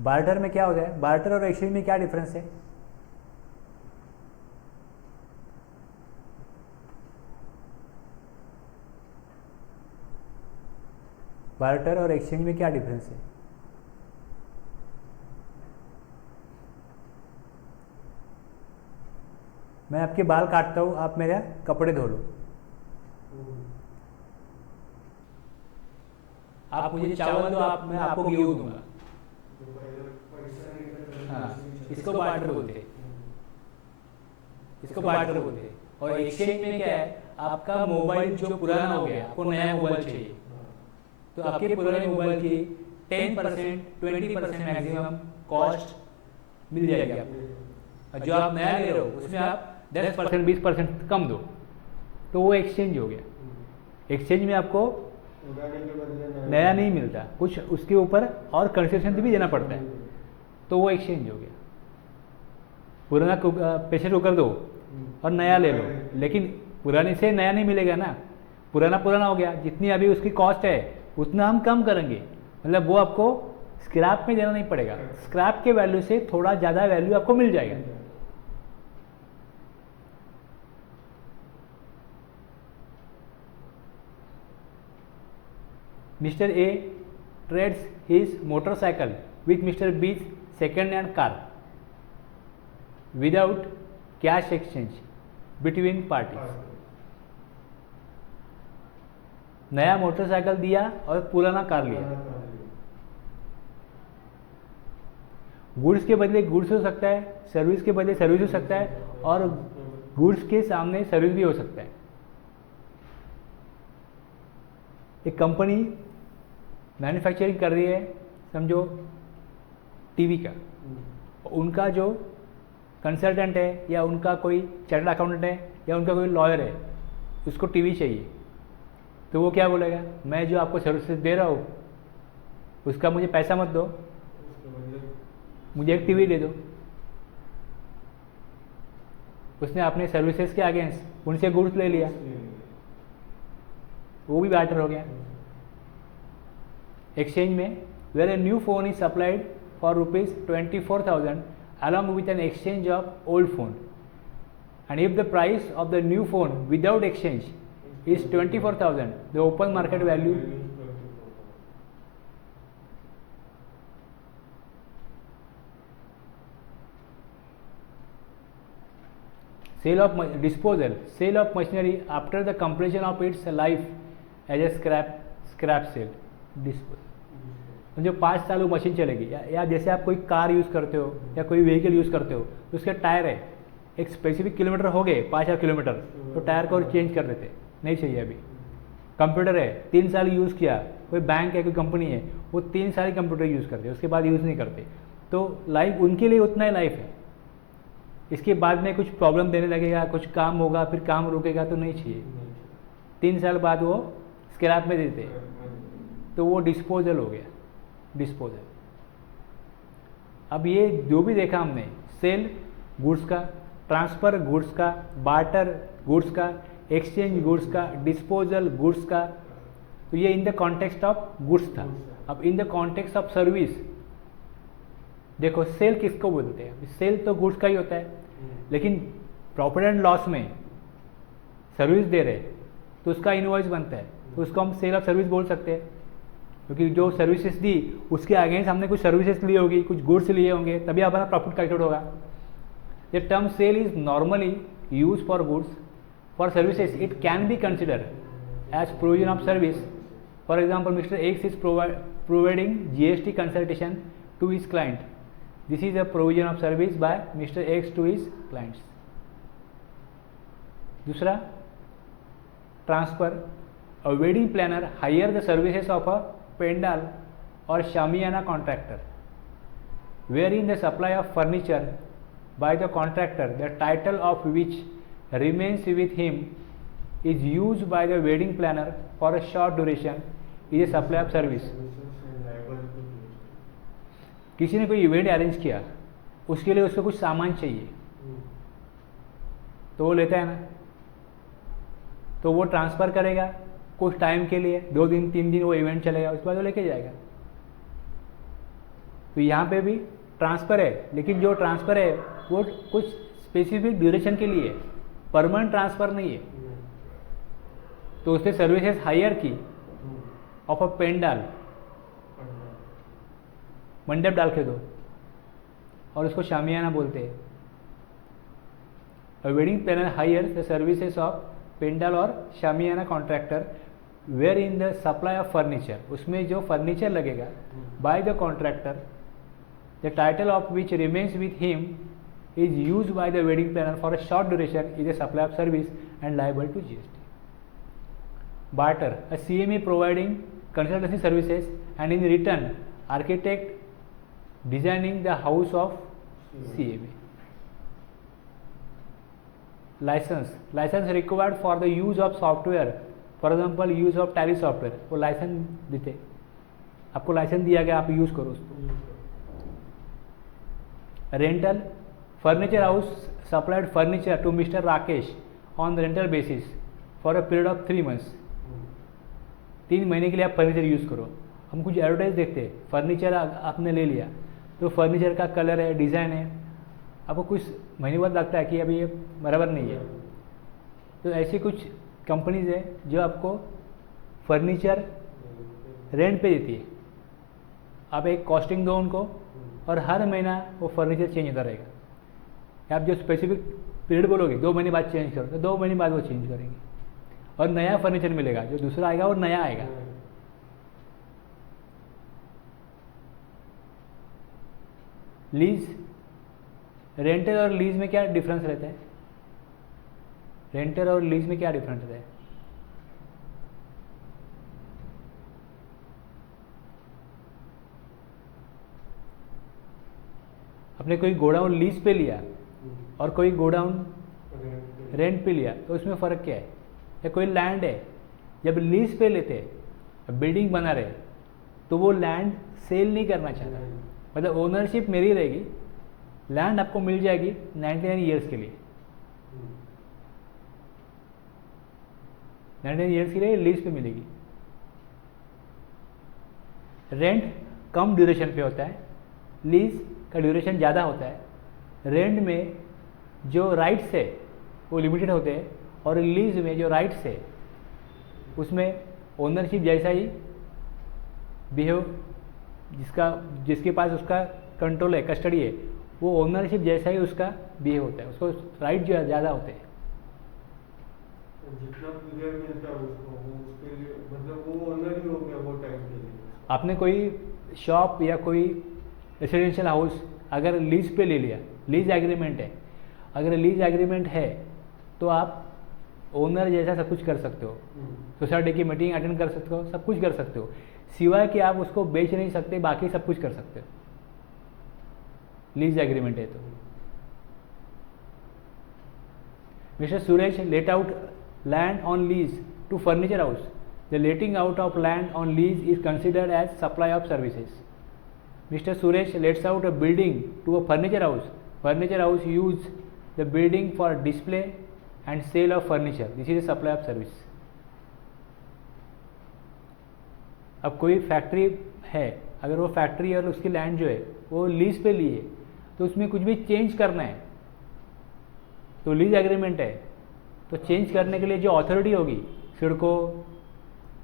बार्टर में क्या होता है, बार्टर और एक्सचेंज में क्या डिफरेंस है? बार्टर और एक्सचेंज में क्या डिफरेंस है? मैं आपके बाल काटता हूँ, आप मेरे कपड़े धो लो। आप मुझे चावल दो, मैं आपको गेहूँ दूंगा। हाँ, इसको बार्टर बोलते हैं, इसको बार्टर बोलते हैं। और एक्सचेंज में क्या है, आपका मोबाइल जो पुराना हो गया, आपको नया मोबाइल चाहिए, तो आपके पुराने मोबाइल की 10% 20% मैक्सिमम कॉस्ट मिल जाएगी आपको, और जो आप नया ले रहे हो उसमें आप 10% 20% कम दो, तो वो एक्सचेंज हो गया। एक्सचेंज में आपको नया नहीं मिलता, कुछ उसके ऊपर और कंसेशन भी देना पड़ता है, तो वो एक्सचेंज हो गया। पुराना प्रेशर कुकर दो और नया ले लो, लेकिन पुराने से नया नहीं मिलेगा ना, पुराना हो गया, जितनी अभी उसकी कॉस्ट है उतना हम कम करेंगे, मतलब वो आपको स्क्रैप में देना नहीं पड़ेगा, स्क्रैप के वैल्यू से थोड़ा ज़्यादा वैल्यू आपको मिल जाएगा। Mr. A trades his motorcycle with Mr. B's second-hand car without cash exchange between parties. नया मोटरसाइकिल दिया और पुराना कार लिया। गुड्स के बदले गुड्स हो सकता है, सर्विस के बदले सर्विस हो सकता है, और गुड्स के सामने सर्विस भी हो सकता है। एक कंपनी मैन्युफैक्चरिंग कर रही है, समझो टीवी का, उनका जो कंसल्टेंट है या उनका कोई चार्टर्ड अकाउंटेंट है या उनका कोई लॉयर है, उसको टीवी चाहिए, तो वो क्या बोलेगा, मैं जो आपको सर्विसेज दे रहा हूँ उसका मुझे पैसा मत दो, मुझे एक टीवी दे दो। उसने अपने सर्विसेज के अगेंस्ट उनसे गुड्स ले लिया, वो भी बार्टर हो गया। एक्सचेंज में where a new phone is supplied for ₹24,000 along with an exchange of old phone, and if the price of the new phone without exchange is 24,000, the open market value sale of sale of machinery after the completion of its life as a scrap sale, disposal. जो 5 साल वो machine चलेगी, या जैसे आप कोई car use करते हो या कोई व्हीकल यूज़ करते हो, तो उसके टायर है, एक स्पेसिफिक किलोमीटर हो गए 5,000 किलोमीटर, तो टायर को चेंज कर देते, नहीं चाहिए अभी। कंप्यूटर है, 3 साल यूज़ किया, कोई बैंक है, कोई कंपनी है, वो 3 साल कंप्यूटर यूज़ करते, उसके बाद यूज़ नहीं करते, तो लाइफ उनके लिए उतना ही लाइफ है। इसके बाद में कुछ प्रॉब्लम देने लगेगा, कुछ काम होगा, फिर काम रुकेगा, तो नहीं चाहिए। 3 साल बाद वो स्क्रैप में देते, तो वो डिस्पोजल हो गया, डिस्पोजल। अब ये जो भी देखा हमने, सेल गुड्स का, ट्रांसफ़र गुड्स का, बार्टर गुड्स का, एक्सचेंज गुड्स का, डिस्पोजल गुड्स का, तो ये in the context of goods था। अब in the context of service देखो, सेल किसको बोलते हैं? सेल तो गुड्स का ही होता है, लेकिन प्रॉफिट एंड लॉस में सर्विस दे रहे तो उसका इनवॉइस बनता है, तो उसको हम सेल ऑफ सर्विस बोल सकते हैं, क्योंकि जो सर्विसेज दी उसके अगेंस्ट हमने कुछ सर्विसेज ली होगी, कुछ गुड्स लिए होंगे, तभी हमारा प्रॉफिट कैलकुलेट होगा। The term sale is normally use for goods, for services it can be consider as provision of service. For example, mister X is providing GST consultation to his client, this is a provision of service by Mr. X to his clients. दूसरा, transfer, a wedding planner hire the services of a pendal or shamiana contractor, wherein the supply of furniture by the contractor, the title of which remains with him, is used by the wedding planner for a short duration, is a supply of service. किसी ने कोई event arrange किया, उसके लिए उसको कुछ सामान चाहिए, तो वो लेता है ना, तो वो ट्रांसफ़र करेगा कुछ टाइम के लिए, 2 दिन 3 दिन वो इवेंट चलेगा, उसके बाद वो लेके जाएगा। तो यहाँ पे भी ट्रांसफ़र है, लेकिन जो ट्रांसफ़र है वो कुछ स्पेसिफिक ड्यूरेशन के लिए, परमानेंट ट्रांसफ़र नहीं है। तो उसने सर्विसेज हायर की ऑफ अ पेंडाल, मंडप डाल के दो, और उसको शामियाना बोलते हैं। A wedding planner hires the services of pandal और shamiana contractor, wherein the supply of furniture, उसमें जो फर्नीचर लगेगा by the contractor, the title of which remains with him is use by the wedding planner for a short duration, is a supply of service and liable to GST। Barter, a CME providing consultancy services and in return architect designing the house of CME। license required for the use of software, for example use of Tally software, वो license देते, आपको license दिया गया, आप use करो उसको। Rental, furniture house supplied furniture to mister Rakesh on rental basis for a period of 3 months, 3 महीने के लिए आप फर्नीचर यूज़ करो। हम कुछ एडवर्टाइज देखते हैं, फर्नीचर आपने ले लिया, तो फर्नीचर का कलर है, डिज़ाइन है, आपको कुछ महीने बाद लगता है कि अभी ये बराबर नहीं है, तो ऐसी कुछ कंपनीज है जो आपको फर्नीचर रेंट पे देती है। आप एक कॉस्टिंग दो उनको, और हर महीना वो फर्नीचर चेंज होता रहेगा। आप जो स्पेसिफिक पीरियड बोलोगे 2 महीने बाद चेंज करो, तो 2 महीने बाद वो चेंज करेंगे, और नया फर्नीचर मिलेगा, जो दूसरा आएगा वो नया आएगा। लीज, रेंटल और लीज में क्या डिफरेंस रहता है? रेंटल और लीज में क्या डिफरेंस रहता है? आपने कोई गोडाउन लीज पे लिया और कोई गोडाउन रेंट पे लिया, तो उसमें फ़र्क क्या है? या कोई लैंड है, जब लीज पे लेते बिल्डिंग बना रहे, तो वो लैंड सेल नहीं करना चाहता, मतलब ओनरशिप मेरी रहेगी, लैंड आपको मिल जाएगी 99 ईयर्स के लिए, 99 ईयर्स के लिए लीज पे मिलेगी। रेंट कम ड्यूरेशन पे होता है, लीज का ड्यूरेशन ज़्यादा होता है। रेंट में जो राइट्स है वो लिमिटेड होते हैं, और लीज में जो राइट्स है उसमें ओनरशिप जैसा ही बिहेव, जिसके पास उसका कंट्रोल है, कस्टडी है, वो ओनरशिप जैसा ही उसका बिहेव होता है, उसको राइट जो है ज़्यादा होते हैं। जितना पीरियड मिलता है उसको, वो उसके लिए मतलब वो ओनर ही हो गया वो टाइम के लिए। आपने कोई शॉप या कोई रेसिडेंशियल हाउस अगर लीज पे ले लिया, लीज एग्रीमेंट है, अगर लीज एग्रीमेंट है तो आप ओनर जैसा सब कुछ कर सकते हो, सोसाइटी की मीटिंग अटेंड कर सकते हो, सब कुछ कर सकते हो, सिवाय कि आप उसको बेच नहीं सकते, बाकी सब कुछ कर सकते हो, लीज एग्रीमेंट है तो। Mister Suresh let out land on lease to furniture house. The letting out of land on lease is considered as supply of services. Mr. Suresh lets out a building to a furniture house. Furniture house use the building for display and sale of furniture. This is a supply of service. अब कोई factory है, अगर वो factory और उसकी land जो है वो लीज पे लिए तो उसमें कुछ भी चेंज करना है तो लीज एग्रीमेंट है, तो चेंज करने के लिए जो अथॉरिटी होगी, सिडको,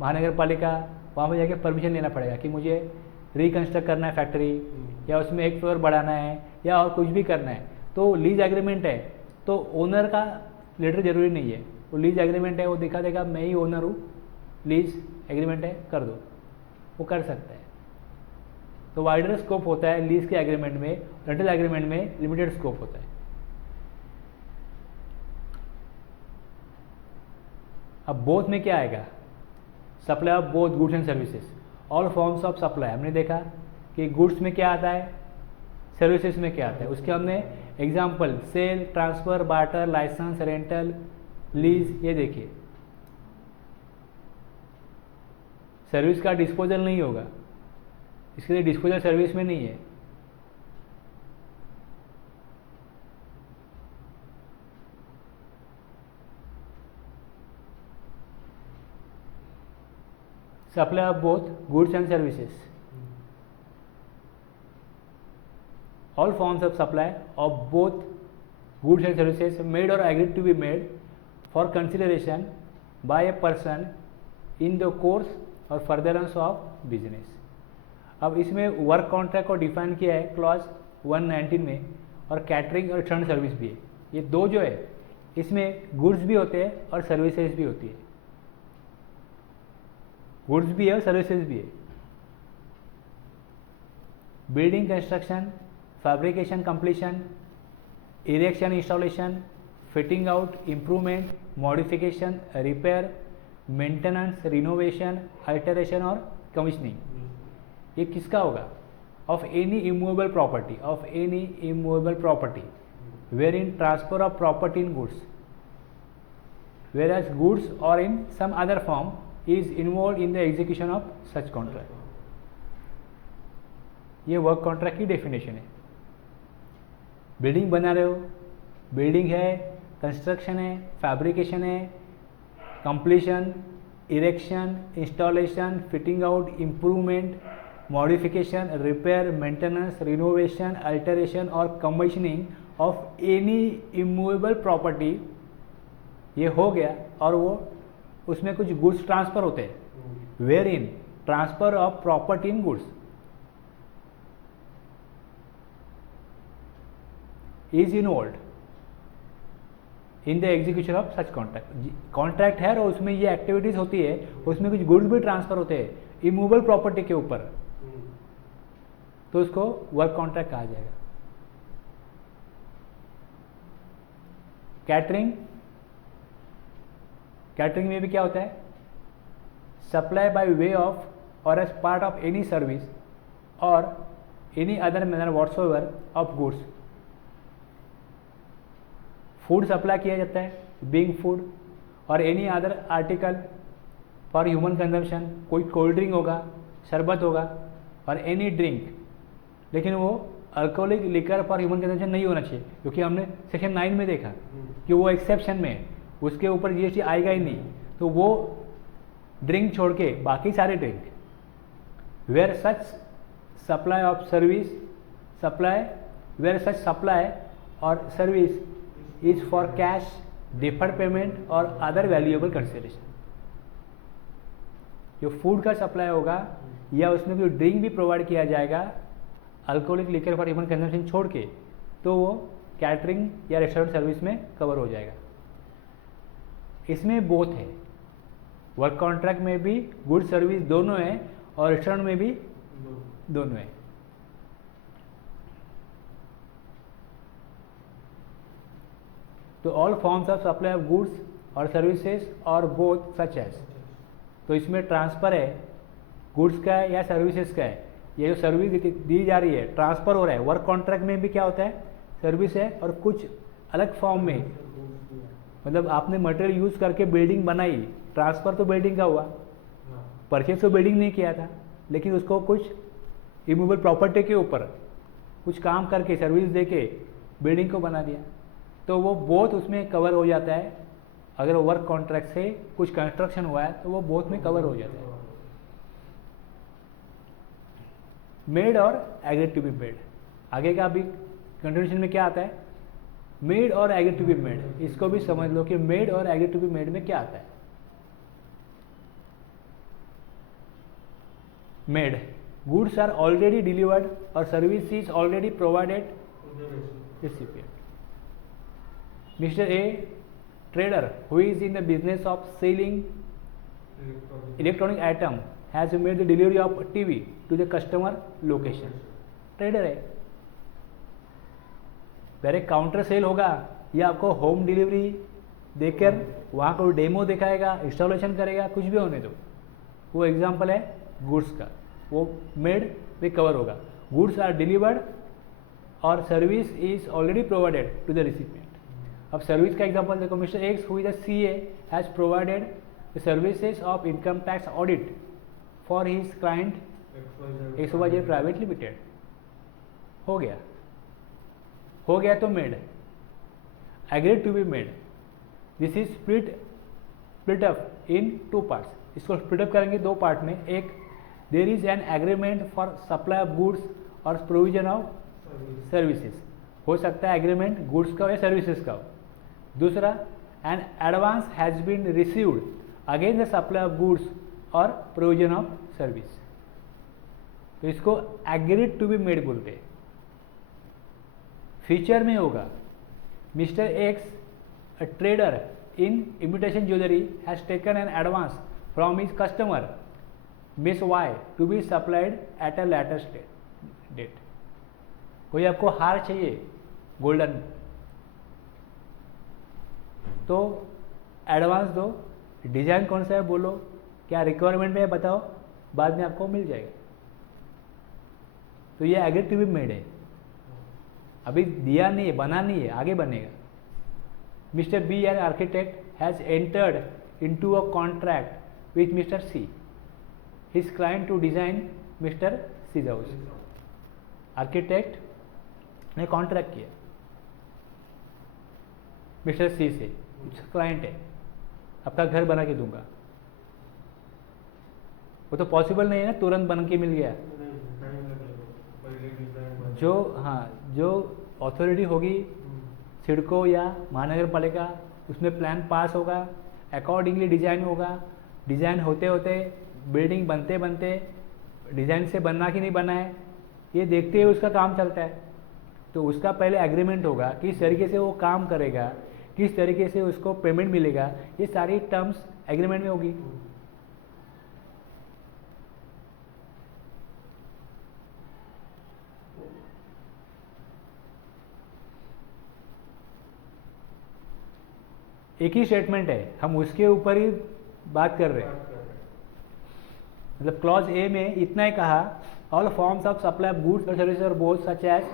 महानगर पालिका, वहाँ पर जाके परमिशन लेना पड़ेगा कि मुझे रिकन्स्ट्रक्ट करना है फैक्ट्री, या उसमें एक फ्लोर बढ़ाना है, या और कुछ भी करना है। तो लीज एग्रीमेंट है तो ओनर का लेटर जरूरी नहीं है, वो लीज एग्रीमेंट है, वो दिखा देगा मैं ही ओनर हूँ, लीज एग्रीमेंट है, कर दो, वो कर सकता है। तो वाइडर स्कोप होता है लीज के एग्रीमेंट में, रेंटल एग्रीमेंट में लिमिटेड स्कोप होता है। अब बोथ में क्या आएगा, supply of both goods and services, all forms of supply. हमने देखा कि गुड्स में क्या आता है, सर्विसेज में क्या आता है, उसके हमने example sale, transfer, barter, licence, rental, lease, ये देखिए। सर्विस का डिस्पोजल नहीं होगा, इसके लिए डिस्पोजल सर्विस में नहीं है। Supply of both goods and services. All forms of supply of both goods and services made or agreed to be made for consideration by a person in the course or furtherance of business. अब इसमें work contract को define किया है clause 119 में, और catering और return service भी है। ये दो जो है इसमें गुड्स भी होते हैं और सर्विसेज भी होती है, गुड्स भी है और सर्विसेज भी है। Building construction, fabrication completion, erection installation, fitting out, improvement, modification, repair, maintenance, renovation, alteration और कमीशनिंग, ये किसका होगा, of any immovable property, of any immovable property where in transfer of property in goods, whereas goods और in some other form is involved in the execution of such contract. ये work contract की definition है। Building बना रहे हो, building है, construction है, fabrication है, completion, erection, installation, fitting out, improvement, modification, repair, maintenance, renovation, alteration और commissioning of any immovable property, ये हो गया। और वो उसमें कुछ गुड्स ट्रांसफर होते हैं, where in transfer of property in goods is involved in the execution of such contract. Contract है और उसमें ये एक्टिविटीज होती है, उसमें कुछ गुड्स भी ट्रांसफर होते हैं इमूवेबल प्रॉपर्टी के ऊपर, तो उसको वर्क कॉन्ट्रैक्ट कहा जाएगा। कैटरिंग, कैटरिंग में भी क्या होता है, सप्लाई बाय वे ऑफ और as part of any service और any other manner whatsoever of goods. Food supply किया जाता है, बीइंग फूड, और any other article for human consumption, कोई कोल्ड ड्रिंक होगा, शरबत होगा, और एनी ड्रिंक, लेकिन वो alcoholic liquor for human consumption नहीं होना चाहिए, क्योंकि हमने सेक्शन 9 में देखा कि वो एक्सेप्शन में है, उसके ऊपर जीएसटी आएगा ही नहीं। तो वो ड्रिंक छोड़ के बाकी सारे drink, where such supply of service, supply where such supply और service is for cash, deferred payment और अदर वैल्यूएबल कंसिडरेशन। जो फूड का सप्लाई होगा या उसमें कोई ड्रिंक भी प्रोवाइड किया जाएगा, alcoholic liquor for human consumption छोड़ के, तो वो कैटरिंग या रेस्टोरेंट सर्विस में कवर हो जाएगा। इसमें बोथ है, वर्क कॉन्ट्रैक्ट में भी गुड सर्विस दोनों है और रेस्टोरेंट में भी दोनों है। तो all forms of supply of goods और सर्विसेज और बोथ सच एज, तो इसमें ट्रांसफ़र है गुड्स का है या सर्विसेज का है। ये जो सर्विस दी जा रही है ट्रांसफ़र हो रहा है। वर्क कॉन्ट्रैक्ट में भी क्या होता है, सर्विस है और कुछ अलग फॉर्म में, मतलब आपने मटेरियल यूज़ करके बिल्डिंग बनाई, ट्रांसफ़र तो बिल्डिंग का हुआ, परचेज तो बिल्डिंग नहीं किया था, लेकिन उसको कुछ इमूवेबल प्रॉपर्टी के ऊपर कुछ काम करके सर्विस दे के बिल्डिंग को बना दिया, तो वो बोथ उसमें कवर हो जाता है। अगर वर्क कॉन्ट्रैक्ट से कुछ कंस्ट्रक्शन हुआ है तो वो बोथ में कवर हो जाता है। मेड और एग्रीड टू बी मेड, आगे का अभी कंटिन्यूशन में क्या आता है, मेड और एग्रीड टू बी मेड। इसको भी समझ लो कि मेड और एग्रीड टू बी मेड में क्या आता है। Made, goods are already delivered और service is already provided recipient. Mr. A, trader who is in the business of selling electronic item has made the delivery of TV to the customer location. Trader है, direct counter sale होगा या आपको home delivery देकर वहाँ को demo दिखाएगा, installation करेगा, कुछ भी होने दो, वो एग्जांपल है गुड्स का, वो मेड में कवर होगा। गुड्स आर डिलीवर्ड और service is already provided to the recipient. अब सर्विस का एग्जांपल देखो, mister X who is a CA has provided the services of income tax audit for his client XYZ private limited. हो गया, हो गया तो made. Agreed to be made, this is split up into parts. इसको split up करेंगे दो part में। एक, there is an agreement for supply of goods or provision of services, हो सकता है एग्रीमेंट गुड्स का हो या सर्विसेज का हो। दूसरा, an advance has been received against the supply of goods or provision of service, तो इसको एग्रीड टू बी मेड बोलते हैं। फ्यूचर में होगा, mister X a trader in imitation jewellery has taken an advance from his customer miss Y to be supplied at a latest date. कोई आपको हार चाहिए गोल्डन, तो एडवांस दो, डिजाइन कौन सा है बोलो, क्या रिक्वायरमेंट में है बताओ, बाद में आपको मिल जाएगा। तो ये एग्रीड टू बी मेड है, अभी दिया नहीं है, बना नहीं है, आगे बनेगा। Mister B an architect has entered into a contract with mister C his client to design mister C's house. Architect ने कॉन्ट्रैक्ट किया मिस्टर सी से, क्लाइंट है, आपका घर बना के दूंगा। वो तो पॉसिबल नहीं है ना, तुरंत बन के मिल गया। जो जो अथॉरिटी होगी, सिडको या महानगर पालिका, उसमें प्लान पास होगा, अकॉर्डिंगली डिजाइन होगा। डिजाइन होते होते बिल्डिंग बनते बनते डिजाइन से बनना कि नहीं बना है ये देखते हुए उसका काम चलता है। तो उसका पहले एग्रीमेंट होगा, किस तरीके से वो काम करेगा, किस तरीके से उसको पेमेंट मिलेगा, ये सारी टर्म्स एग्रीमेंट में होगी। एक ही स्टेटमेंट है, हम उसके ऊपर ही बात कर रहे हैं। मतलब क्लॉज ए में इतना ही कहा, all forms of supply of goods और सर्विसेज और both such as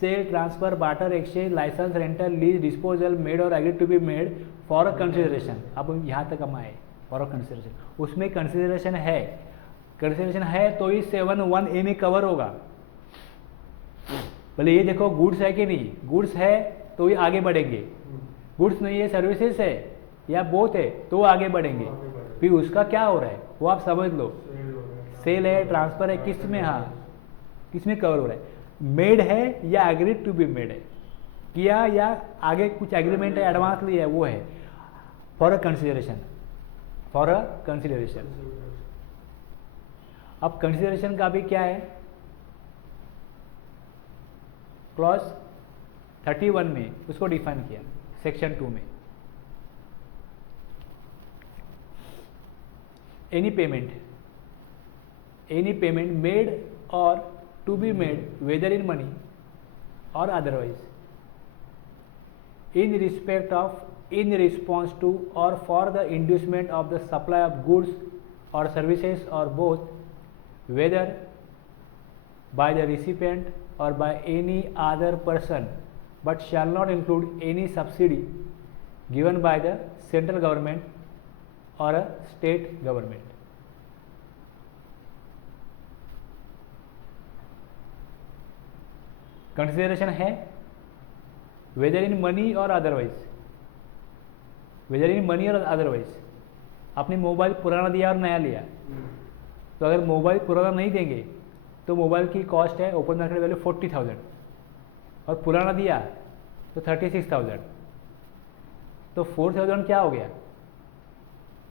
sale, transfer, barter, exchange, licence, rental, lease, disposal, made और agreed to be made for a consideration. अब यहाँ तक हम आए फॉर अ कंसिडरेशन, उसमें कंसिडरेशन है तो ही 7(1) में कवर होगा। भले ये देखो गुड्स है कि नहीं, गुड्स है तो ही आगे बढ़ेंगे, गुड्स नहीं है सर्विसेज है या बोथ है तो आगे बढ़ेंगे। फिर उसका क्या हो रहा है वो आप समझ लो, सेल है, ट्रांसफर है, किस में, हाँ किस में कवर हो रहा है, मेड है या एग्रीड टू बी मेड है, किया या आगे कुछ एग्रीमेंट है, एडवांस लिया है, वो है for a consideration, for a consideration. अब कंसिडरेशन का भी क्या है, क्लॉज 31 में उसको डिफाइन किया सेक्शन 2 में। Any payment made or to be made whether in money or otherwise in respect of, in response to, or for the inducement of the supply of goods or services or both, whether by the recipient or by any other person, but shall not include any subsidy given by the central government or a state government. Consideration है weather in money or otherwise, weather in money or otherwise. आपने mobile पुराना दिया और नया लिया, तो अगर mobile पुराना नहीं देंगे तो मोबाइल की कॉस्ट है ओपन मार्केट वैल्यू 40,000 और पुराना दिया तो 36,000, तो 4,000 क्या हो गया?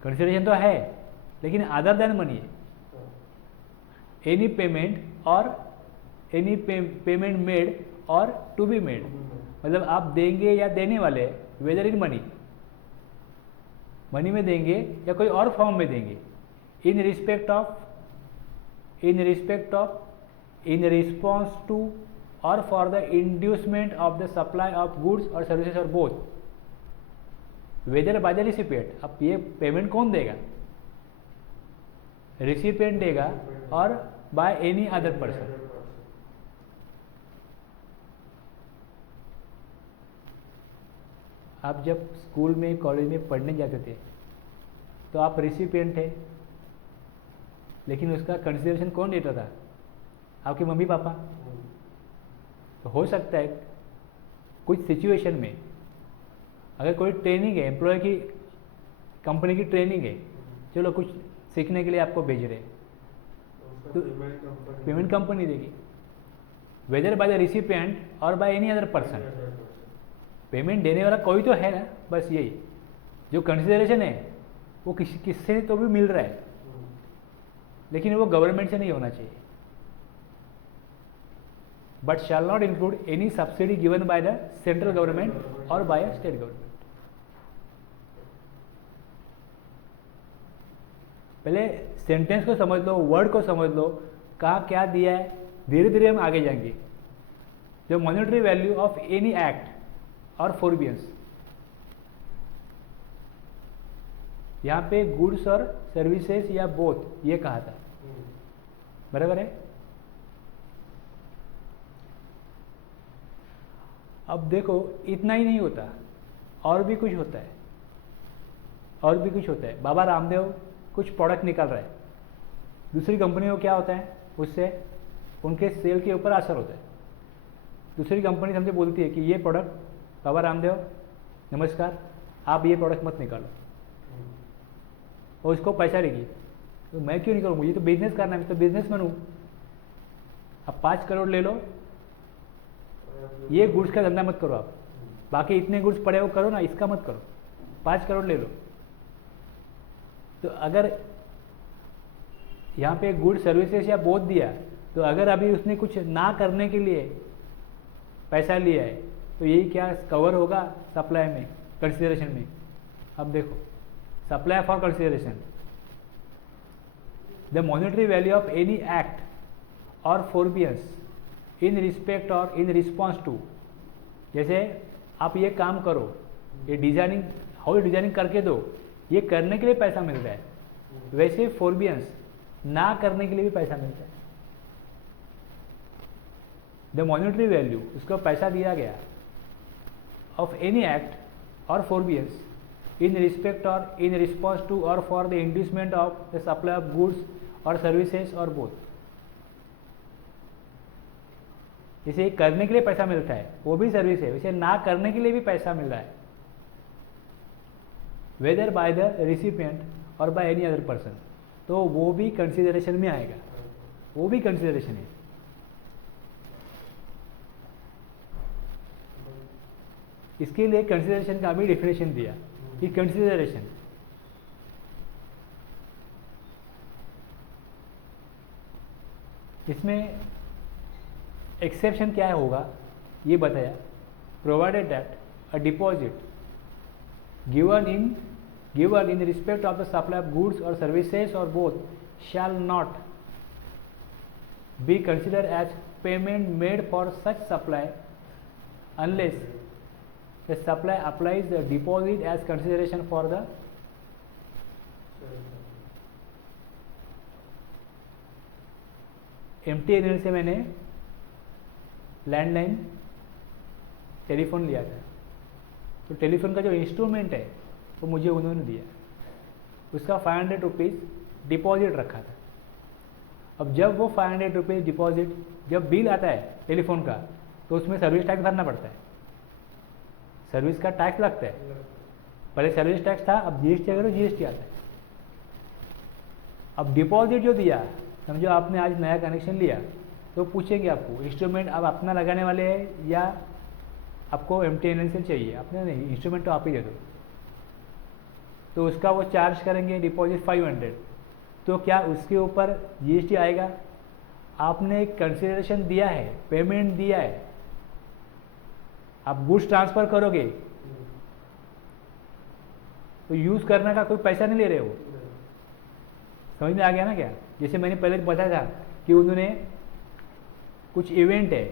कंसिडरेशन तो है लेकिन अदर देन मनी है। एनी पेमेंट और any payment made or to be made, मतलब आप देंगे या देने वाले, वेदर इन मनी, मनी में देंगे या कोई और फॉर्म में देंगे, in respect of, in response to और for the inducement of the supply of goods और सर्विसेज और both, whether by the recipient. अब ये पेमेंट कौन देगा? रिसिपिएंट देगा और बाय एनी अदर पर्सन। आप जब स्कूल में कॉलेज में पढ़ने जाते थे तो आप रिसिपिएंट थे, लेकिन उसका कंसिडरेशन कौन देता था? आपके मम्मी पापा। तो हो सकता है कुछ सिचुएशन में अगर कोई ट्रेनिंग है, एम्प्लॉय की कंपनी की ट्रेनिंग है, चलो कुछ सीखने के लिए आपको भेज रहे हैं, तो पेमेंट कंपनी देगी, वेदर बाय द रिसिपिएंट और by any other person. Payment देने वाला कोई तो है ना, बस यही जो कंसिडरेशन है वो किससे तो भी मिल रहा है, लेकिन वो गवर्नमेंट से नहीं होना चाहिए। But shall not include any subsidy given by the central government और बाय स्टेट गवर्नमेंट। पहले सेंटेंस को समझ लो, वर्ड को समझ लो, कहाँ क्या दिया है, धीरे धीरे हम आगे जाएंगे। जो monetary value of any act और फोरबियंस, यहाँ पे गुड्स और सर्विसेज या बोथ ये कहा था, बराबर है। अब देखो इतना ही नहीं होता, और भी कुछ होता है, और भी कुछ होता है। बाबा रामदेव कुछ प्रोडक्ट निकाल रहा है, दूसरी कंपनी को क्या होता है, उससे उनके सेल के ऊपर असर होता है। दूसरी कंपनी हमसे बोलती है कि ये प्रोडक्ट, बाबा रामदेव नमस्कार, आप ये प्रोडक्ट मत निकालो, और उसको पैसा देगी। तो मैं क्यों निकालूँ, मुझे तो बिजनेस करना है, मैं तो बिजनेसमैन हूँ। अब 5 करोड़ ले लो, ये गुड्स का धंधा मत करो आप, बाकी इतने गुड्स पड़े हो करो ना, इसका मत करो, 5 करोड़ ले लो। तो अगर यहाँ पे गुड सर्विसेज या बोथ दिया, तो अगर अभी उसने कुछ ना करने के लिए पैसा लिया है तो यही क्या कवर होगा सप्लाई में, कंसिडरेशन में। अब देखो supply for consideration, the monetary value of any act और फोरबियंस इन रिस्पेक्ट और इन रिस्पॉन्स टू। जैसे आप ये काम करो, ये डिजाइनिंग, हाउस डिजाइनिंग करके दो, ये करने के लिए पैसा मिल रहा है, वैसे फोरबियंस ना करने के लिए भी पैसा मिलता है। द मॉनेटरी वैल्यू, उसको पैसा दिया गया, ऑफ एनी एक्ट और फोरबियंस इन रिस्पेक्ट और इन रिस्पॉन्स टू और for the inducement of the supply of goods और सर्विसेज और बोथ। इसे करने के लिए पैसा मिलता है, वो भी सर्विस है, वैसे ना करने के लिए भी पैसा मिल रहा है, वेदर बाय द रिसिपिएंट और बाय एनी अदर पर्सन, तो वो भी कंसिडरेशन में आएगा, वो भी कंसिडरेशन है। इसके लिए कंसिडरेशन का भी डेफिनेशन दिया कि कंसिडरेशन इसमें एक्सेप्शन क्या होगा ये बताया। provided that a deposit given in respect of the supply of goods or services or both shall not be considered as payment made for such supply unless the supply applies the deposit as consideration for the MTNL से मैंने landline telephone लिया था, तो telephone का जो instrument है वो मुझे उन्होंने दिया, उसका 500 रुपीज़ डिपॉजिट रखा था। अब जब वो 500 रुपीज़ डिपॉजिट, जब बिल आता है टेलीफोन का तो उसमें सर्विस टैक्स भरना पड़ता है, सर्विस का टैक्स लगता है। पहले सर्विस टैक्स था, अब जीएसटी अगर जीएसटी आता है। अब डिपॉजिट जो दिया, समझो आपने आज नया कनेक्शन लिया तो पूछेंगे आपको इंस्ट्रूमेंट आप अपना लगाने वाले हैं या आपको MTNL से चाहिए, आपने नहीं, इंस्ट्रूमेंट तो आप ही दे दो, तो उसका वो चार्ज करेंगे डिपॉजिट 500। तो क्या उसके ऊपर जीएसटी आएगा? आपने एक कंसिडरेशन दिया है, पेमेंट दिया है, आप गुड्स ट्रांसफर करोगे तो यूज़ करने का कोई पैसा नहीं ले रहे हो। समझ में आ गया ना क्या? जैसे मैंने पहले बताया था कि उन्होंने कुछ इवेंट है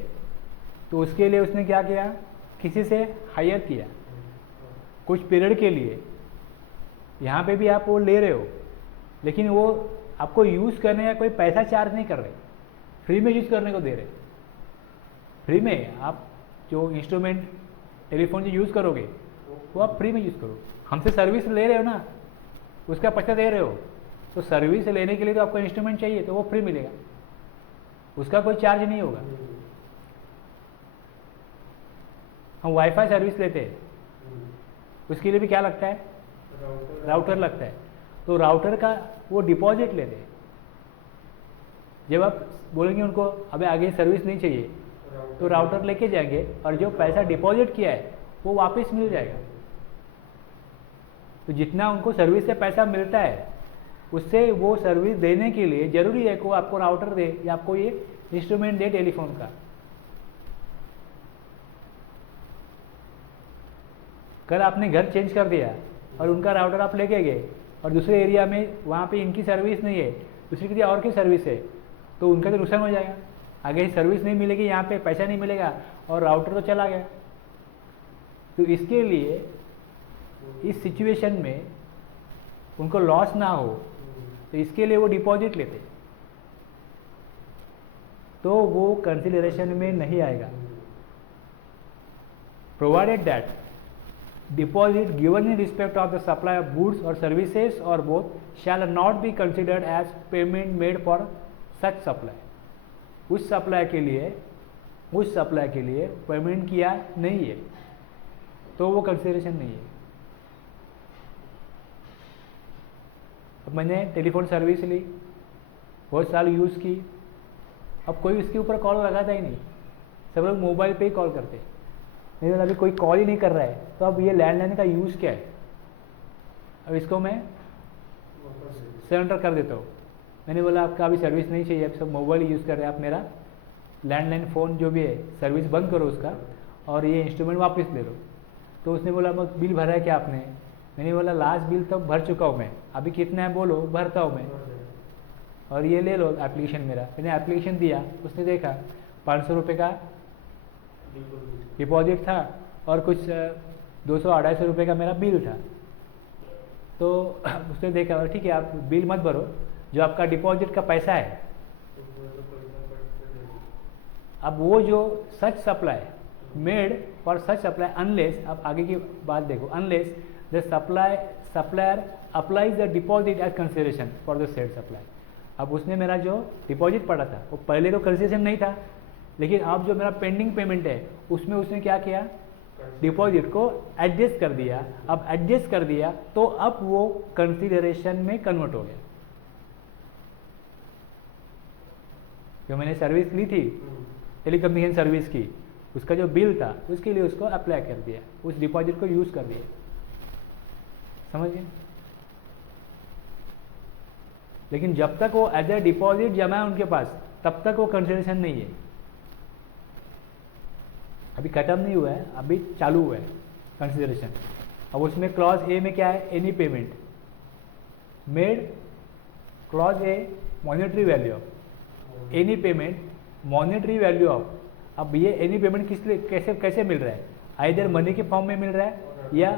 तो उसके लिए उसने क्या किया, किसी से हायर किया कुछ पीरियड के लिए। यहाँ पे भी आप वो ले रहे हो, लेकिन वो आपको यूज़ करने का कोई पैसा चार्ज नहीं कर रहे, फ्री में यूज़ करने को दे रहे। फ्री में आप जो इंस्ट्रूमेंट टेलीफोन जो यूज़ करोगे वो आप फ्री में यूज़ करो। हमसे सर्विस ले रहे हो ना, उसका पैसा दे रहे हो, तो सर्विस लेने के लिए तो आपको इंस्ट्रूमेंट चाहिए, तो वो फ्री मिलेगा, उसका कोई चार्ज नहीं होगा। हम वाईफाई सर्विस लेते हैं, उसके लिए भी क्या लगता है, राउटर लगता है, तो राउटर का वो डिपॉजिट लेते हैं। जब आप बोलेंगे उनको अबे आगे सर्विस नहीं चाहिए, तो राउटर लेके जाएंगे और जो पैसा डिपॉजिट किया है वो वापस मिल जाएगा। तो जितना उनको सर्विस से पैसा मिलता है उससे वो सर्विस देने के लिए जरूरी है कि वो आपको राउटर दे या आपको ये इंस्ट्रूमेंट दे टेलीफोन का। कल आपने घर चेंज कर दिया और उनका राउटर आप लेके गए और दूसरे एरिया में वहाँ पे इनकी सर्विस नहीं है, दूसरी किसी और की सर्विस है, तो उनका तो नुकसान हो जाएगा। आगे सर्विस नहीं मिलेगी, यहाँ पे पैसा नहीं मिलेगा और राउटर तो चला गया। तो इसके लिए इस सिचुएशन में उनको लॉस ना हो, तो इसके लिए वो डिपॉजिट लेते, तो वो कंसिडरेशन में नहीं आएगा। Provided that deposit given in respect of the supply of goods or services or both shall not be considered as payment made for such supply। उस सप्लाई के लिए पेमेंट किया नहीं है तो वो कंसिडरेशन नहीं है। अब मैंने टेलीफोन सर्विस ली, बहुत साल यूज़ की, अब कोई उसके ऊपर कॉल लगाता ही नहीं, सब लोग मोबाइल पे ही कॉल करते हैं। नहीं, अभी कोई कॉल ही नहीं कर रहा है, तो अब ये लैंडलाइन का यूज़ क्या है? अब इसको मैं सरेंडर कर देता हूँ। मैंने बोला आपका अभी सर्विस नहीं चाहिए, आप सब मोबाइल यूज़ कर रहे हैं, आप मेरा लैंडलाइन फ़ोन जो भी है सर्विस बंद करो उसका और ये इंस्ट्रूमेंट वापस ले लो। तो उसने बोला मैं बिल भरा है क्या आपने? मैंने बोला लास्ट बिल तो भर चुका हूँ मैं, अभी कितना है बोलो, भरता हूँ मैं, और ये ले लो एप्लीकेशन मेरा। मैंने एप्लीकेशन दिया, उसने देखा 500 रुपये का डिपॉजिट था और कुछ 200-250 रुपये का मेरा बिल था। तो उसने देखा ठीक है आप बिल मत भरो, जो आपका डिपॉजिट का पैसा है। अब वो जो such supply made for such supply unless, अब आगे की बात देखो, unless the supplier applies the deposit as consideration for the said supply. अब उसने मेरा जो डिपॉजिट पड़ा था वो पहले तो कंसिडरेशन नहीं था, लेकिन अब जो मेरा पेंडिंग पेमेंट है उसमें उसने क्या किया, डिपॉजिट को एडजस्ट कर दिया। अब एडजस्ट कर दिया तो अब वो कंसीडरेशन में कन्वर्ट हो गया। जो मैंने सर्विस ली थी टेलीकम्युनिकेशन सर्विस की, उसका जो बिल था उसके लिए उसको अप्लाई कर दिया, उस डिपॉजिट को यूज़ कर दिया। समझ गए? लेकिन जब तक वो एज ए डिपॉजिट जमा है उनके पास, तब तक वो कंसिडरेशन नहीं है। अभी ख़त्म नहीं हुआ है, अभी चालू हुआ है कंसिडरेशन। अब उसमें क्लॉज ए में क्या है, any payment made, clause A monetary value of any payment monetary value of. अब ये एनी पेमेंट किस लिए कैसे कैसे मिल रहा है, आइदर मनी के फॉर्म में मिल रहा है या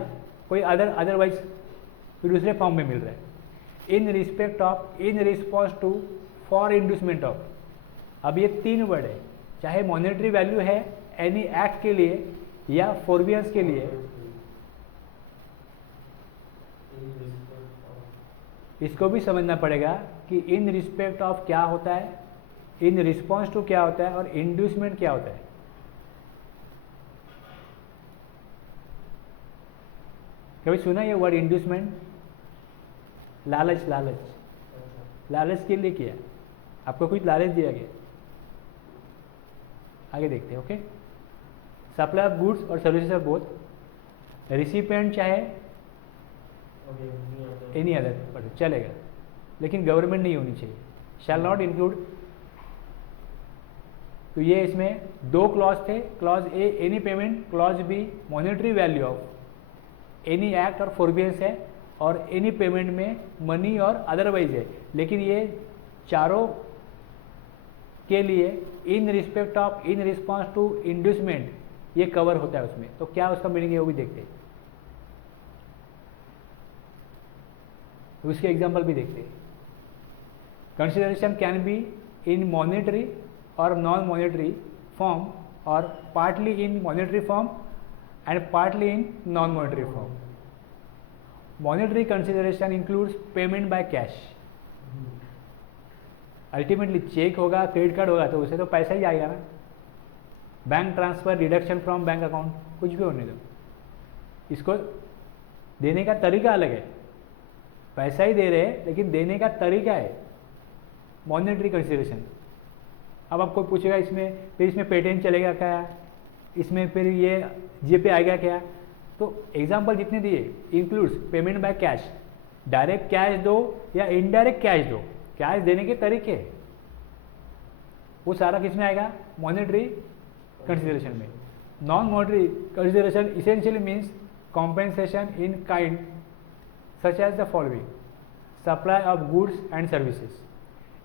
कोई अदरवाइज कोई दूसरे फॉर्म में मिल रहा है। In respect of, in response to, for inducement of. अब ये 3 वर्ड है, चाहे मॉनेटरी वैल्यू है एनी एक्ट के लिए या फॉरबियंस के लिए। इसको भी समझना पड़ेगा कि इन रिस्पेक्ट ऑफ क्या होता है, इन रिस्पॉन्स टू क्या होता है और इंड्यूसमेंट क्या होता है। कभी सुना ये वर्ड इंड्यूसमेंट? लालच, लालच, लालच के लिए किया, आपको कुछ लालच दिया गया। आगे देखते हैं। ओके, सप्लाई ऑफ गुड्स और सर्विसेज ऑफ बोथ। रिसिपेंट चाहे एनी अदर चलेगा, लेकिन गवर्नमेंट नहीं होनी चाहिए, शैल नॉट इंक्लूड। तो ये इसमें 2 क्लॉज थे, clause A any payment, clause B monetary value of any act or forbearance है, और एनी पेमेंट में मनी और अदरवाइज है। लेकिन ये चारों के लिए in respect of, in response to, inducement ये कवर होता है उसमें। तो क्या उसका मीनिंग है वो भी देखते हैं, तो उसके एग्जाम्पल भी देखते हैं। Consideration can be in monetary or non monetary form, or partly in monetary form and partly in non monetary form. Monetary consideration includes payment by cash. Ultimately cheque होगा, क्रेडिट कार्ड होगा, तो उसे तो पैसा ही आएगा ना। Bank transfer, deduction from bank account, कुछ भी होने दो, इसको देने का तरीका अलग है। पैसा ही दे रहे हैं लेकिन देने का तरीका है मॉनेटरी कंसिडरेशन। अब आपको पूछेगा इसमें फिर इसमें पेटेंट चलेगा क्या, इसमें फिर ये जीपे आएगा क्या? तो एग्जाम्पल जितने दिए, includes payment by cash, direct cash दो या इनडायरेक्ट कैश दो, कैश देने के तरीके, वो सारा किस में आएगा? मॉनेटरी कंसिडरेशन में। Non monetary consideration essentially means compensation in kind such as the following: supply of goods and services.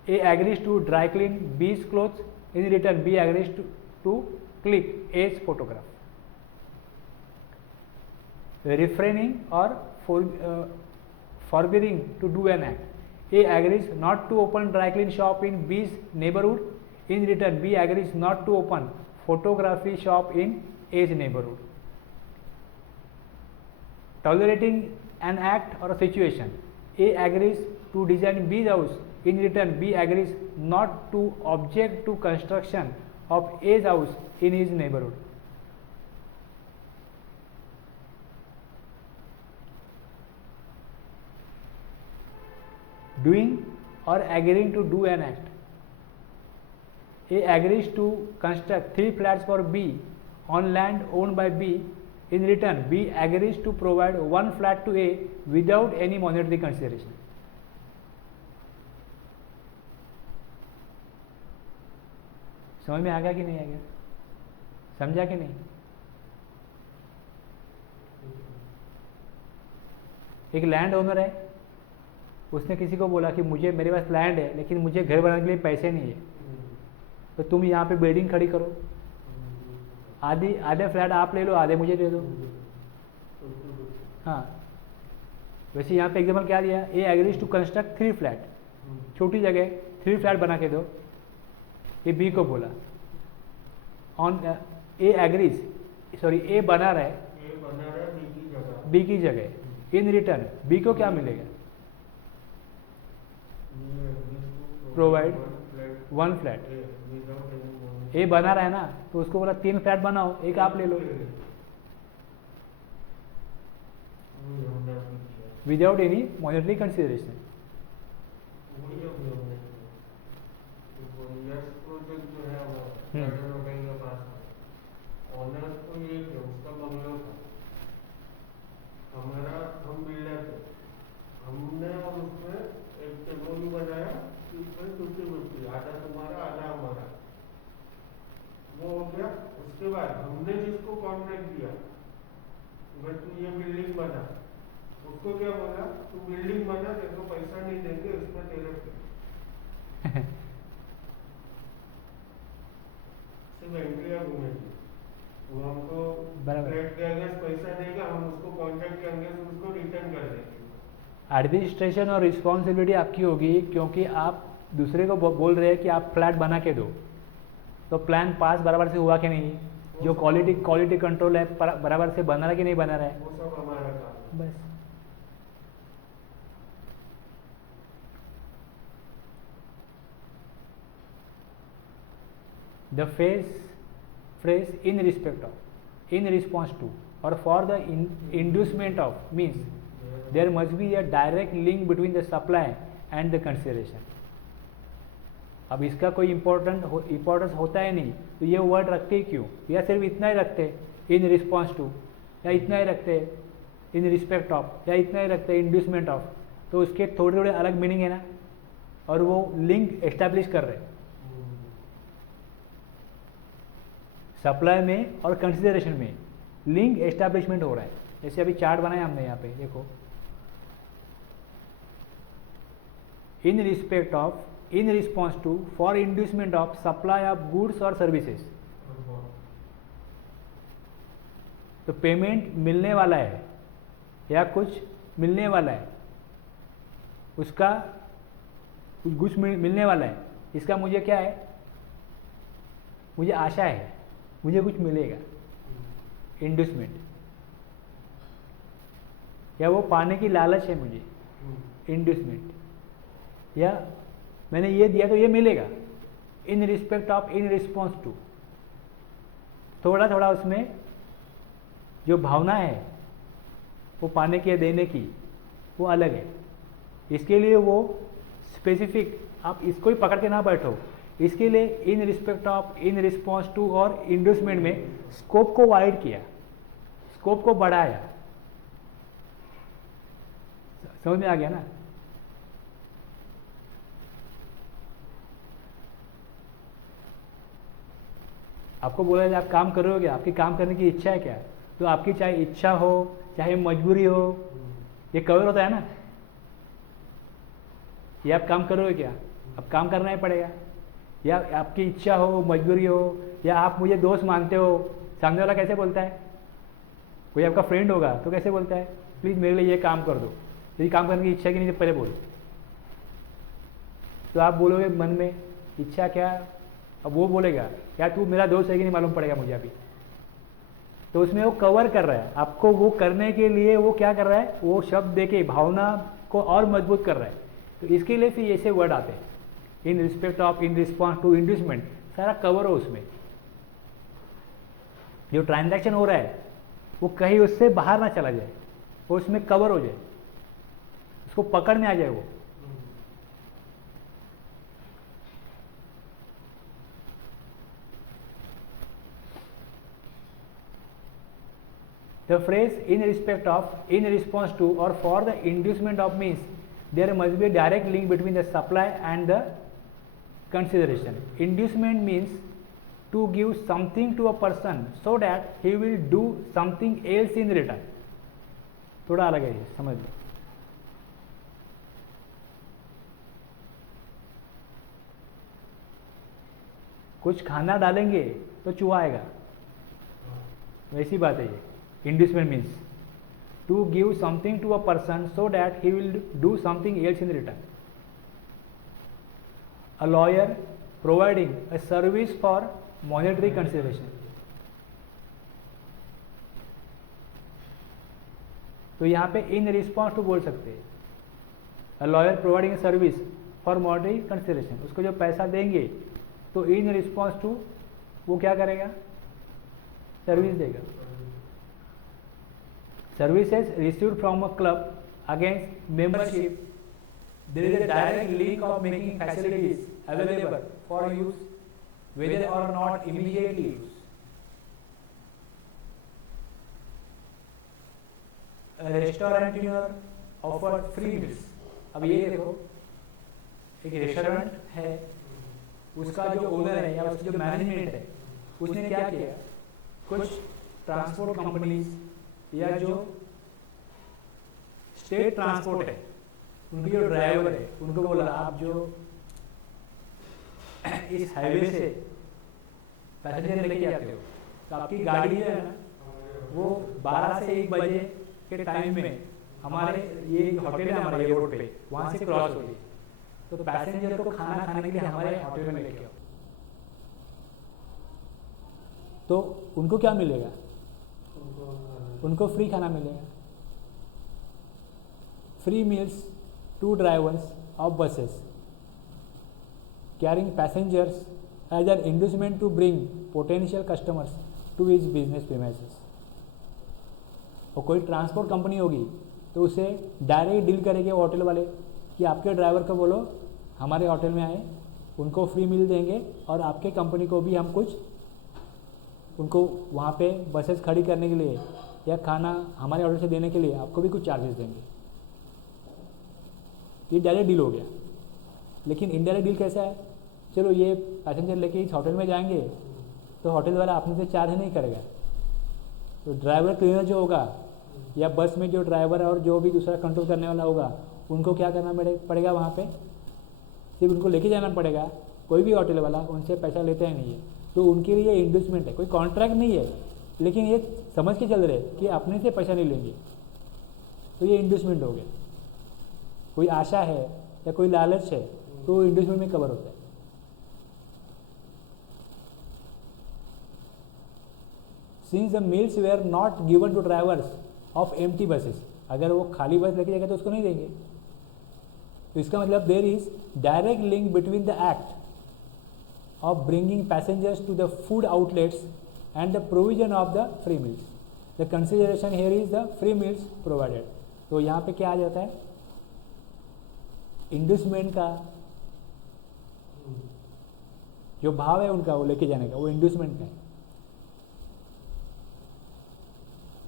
A agrees to dry clean B's clothes, in return B agrees to click A's photograph. Refraining or forbidding to do an act. A agrees not to open dry clean shop in B's neighborhood, in return B agrees not to open photography shop in A's neighborhood. Tolerating an act or a situation. A agrees to design B's house, in return B agrees not to object to construction of A's house in his neighborhood. Doing or agreeing to do an act. A agrees to construct 3 flats for B on land owned by B. In return, B agrees to provide 1 flat to A without any monetary consideration. समझ में आ गया कि नहीं आ गया? समझा कि नहीं? एक लैंड ओनर है, उसने किसी को बोला कि मुझे, मेरे पास लैंड है लेकिन मुझे घर बनाने के लिए पैसे नहीं है, तो तुम यहाँ पे बिल्डिंग खड़ी करो, आधे फ्लैट आप ले लो, आधे मुझे दे दो। हाँ, वैसे यहाँ पे एग्जाम्पल क्या दिया? ए एग्रीज टू कंस्ट्रक्ट 3 फ्लैट, छोटी जगह 3 फ्लैट बना के दो, ये बी को बोला। ऑन ए एग्रीज, सॉरी ए बना रहा है बी की जगह, इन रिटर्न बी को क्या मिलेगा? Provide 1 flat. ए बना रहा है ना, तो उसको बोला 3 फ्लैट बनाओ, एक आप ले लो, विदाउट एनी मॉनेटरी कंसिडरेशन। हमारा हम बिल्डर थे, हमने और उसमें एक टेबल बनाया, उसमें 50-50, आधा तुम्हारा आधा हमारा। वो हो गया। उसके बाद हमने जिसको कॉन्ट्रैक्ट दिया, अगर तू ये बिल्डिंग बना, उसको क्या बोला, तू बिल्डिंग बना, तेरे को पैसा नहीं देंगे, उसमें तेरे सिर्फ एंट्रिया घूमेगी। वो हमको बराबर। फ्लैट के अंदर पैसा देगा, हम उसको कॉन्ट्रैक्ट के अंदर से उसको रिटर्न कर देंगे। एडमिनिस्ट्रेशन और रिस्पॉन्सिबिलिटी आपकी होगी, क्योंकि आप दूसरे को बोल रहे हैं कि आप फ्लैट बना के दो, तो प्लान पास बराबर से हुआ कि नहीं, जो क्वालिटी कंट्रोल है बराबर से बना रहा है कि नहीं बना रहा है, वो सब हमारा काम है। बस। The phrase in respect of, in response to, or for the inducement of means there must be a direct link between the supply and the consideration. अब इसका कोई इम्पोर्टेंस होता है नहीं, तो ये वर्ड रखते ही क्यों, या सिर्फ इतना ही रखते इन रिस्पॉन्स टू, या इतना ही रखते इन रिस्पेक्ट ऑफ, या इतना ही रखते इंड्यूसमेंट ऑफ, तो उसके थोड़े थोड़े अलग मीनिंग है ना, और वो लिंक एस्टैब्लिश कर रहे हैं सप्लाई में और कंसिडरेशन में, लिंक एस्टैब्लिशमेंट हो रहा है। जैसे अभी चार्ट बनाया हमने यहाँ पे, देखो, in respect of, in response to, for inducement of supply of goods और सर्विसेज। तो पेमेंट मिलने वाला है या कुछ मिलने वाला है, उसका कुछ गुड्स मिलने वाला है, इसका मुझे क्या है, मुझे आशा है मुझे कुछ मिलेगा, इंड्यूसमेंट, या वो पाने की लालच है मुझे, इंड्यूसमेंट, या मैंने ये दिया तो ये मिलेगा, in respect of, in response to. थोड़ा थोड़ा उसमें जो भावना है वो पाने की या देने की, वो अलग है। इसके लिए वो स्पेसिफिक, आप इसको ही पकड़ के ना बैठो, इसके लिए in respect of, in response to और इंड्यूसमेंट में स्कोप को वाइड किया, स्कोप को बढ़ाया। समझ में आ गया ना? आपको बोला जाए आप काम करोगे, आपकी काम करने की इच्छा है क्या, तो आपकी चाहे इच्छा हो चाहे मजबूरी हो, ये कवर होता है ना। ये आप काम करोगे क्या, अब काम करना ही पड़ेगा, या आपकी इच्छा हो मजबूरी हो, या आप मुझे दोस्त मानते हो, सामने वाला कैसे बोलता है, कोई आपका फ्रेंड होगा तो कैसे बोलता है, प्लीज़ मेरे लिए ये काम कर दो, यदि काम करने की इच्छा की नहीं तो पहले बोलो, तो आप बोलोगे मन में इच्छा क्या, अब वो बोलेगा क्या तू मेरा दोस्त है कि नहीं मालूम पड़ेगा मुझे अभी, तो उसमें वो कवर कर रहा है आपको, वो करने के लिए वो क्या कर रहा है, वो शब्द देके भावना को और मजबूत कर रहा है। तो इसके लिए फिर ऐसे वर्ड आते हैं, in respect of, in response to, inducement, सारा कवर हो उसमें। जो ट्रांजैक्शन हो रहा है वो कहीं उससे बाहर ना चला जाए, वो उसमें कवर हो जाए, उसको पकड़ में आ जाए वो। The phrase in respect of, in response to, or for the inducement of means there must be a direct link between the supply and the consideration. Inducement means to give something to a person so that he will do something else in return. थोड़ा अलग है ये, समझ लो। कुछ खाना डालेंगे तो चूहा आएगा, वैसी बात है ये। Inducement means to give something to a person so that he will do something else in return. A lawyer providing a service for monetary consideration. तो यहाँ पे in response to बोल सकते हैं, a lawyer providing a service for monetary consideration, उसको जो पैसा देंगे तो in response to वो क्या करेगा, सर्विस देगा। Services received from a club against membership, there is a direct link of making facilities available for use, whether or not immediately use. A restaurateur offered free meals. अब ये देखो, एक restaurant है, उसका जो ओनर है या उसकी जो मैनेजमेंट है उसने क्या किया, कुछ ट्रांसपोर्ट कंपनीज या जो स्टेट ट्रांसपोर्ट है उनके जो ड्राइवर है उनको बोला आप जो इस हाईवे से पैसेंजर लेके आते हो तो आपकी गाड़ी है ना वो 12 से 1 बजे के टाइम में हमारे ये होटल है हमारे रोड पे वहाँ से क्रॉस होगी, तो पैसेंजर को खाना खाने के लिए हमारे होटल में लेके आओ। तो उनको क्या मिलेगा, उनको फ्री खाना मिलेगा, free meals to drivers of buses carrying passengers as an inducement to bring potential customers to his business premises. और कोई ट्रांसपोर्ट कंपनी होगी तो उसे डायरेक्ट डील करेंगे होटल वाले कि आपके ड्राइवर को बोलो हमारे होटल में आए, उनको फ्री मील देंगे और आपके कंपनी को भी हम कुछ उनको वहाँ पे बसेस खड़ी करने के लिए या खाना हमारे होटल से देने के लिए आपको भी कुछ चार्जेस देंगे। ये डायरेक्ट डील हो गया। लेकिन इनडायरेक्ट डील कैसा है, चलो ये पैसेंजर लेके इस होटल में जाएंगे तो होटल वाला अपने से चार्ज नहीं करेगा, तो ड्राइवर क्लीनर जो होगा या बस में जो ड्राइवर और जो भी दूसरा कंट्रोल करने वाला होगा उनको क्या करना पड़ेगा, वहाँ पे सिर्फ उनको लेके जाना पड़ेगा। कोई भी होटल वाला उनसे पैसा लेता ही नहीं है, तो उनके लिए इंडस्टमेंट है, कोई कॉन्ट्रैक्ट नहीं है, लेकिन ये समझ के चल रहे कि अपने से पैसा नहीं लेंगे, तो ये इंडस्टमेंट हो गया। कोई आशा है या कोई लालच है तो इंडस्टमेंट में कवर होता है। Since the meals were not given to drivers of empty buses, अगर वो खाली बस लेके जाएगा तो उसको नहीं देंगे। तो इसका मतलब there is direct link between the act of bringing passengers to the food outlets and the provision of the free meals. The consideration here is the free meals provided. तो यहाँ पे क्या आ जाता है, इंडस्टमेंट का जो भाव है उनका वो लेके जाने का, वो इंडस्टमेंट का है।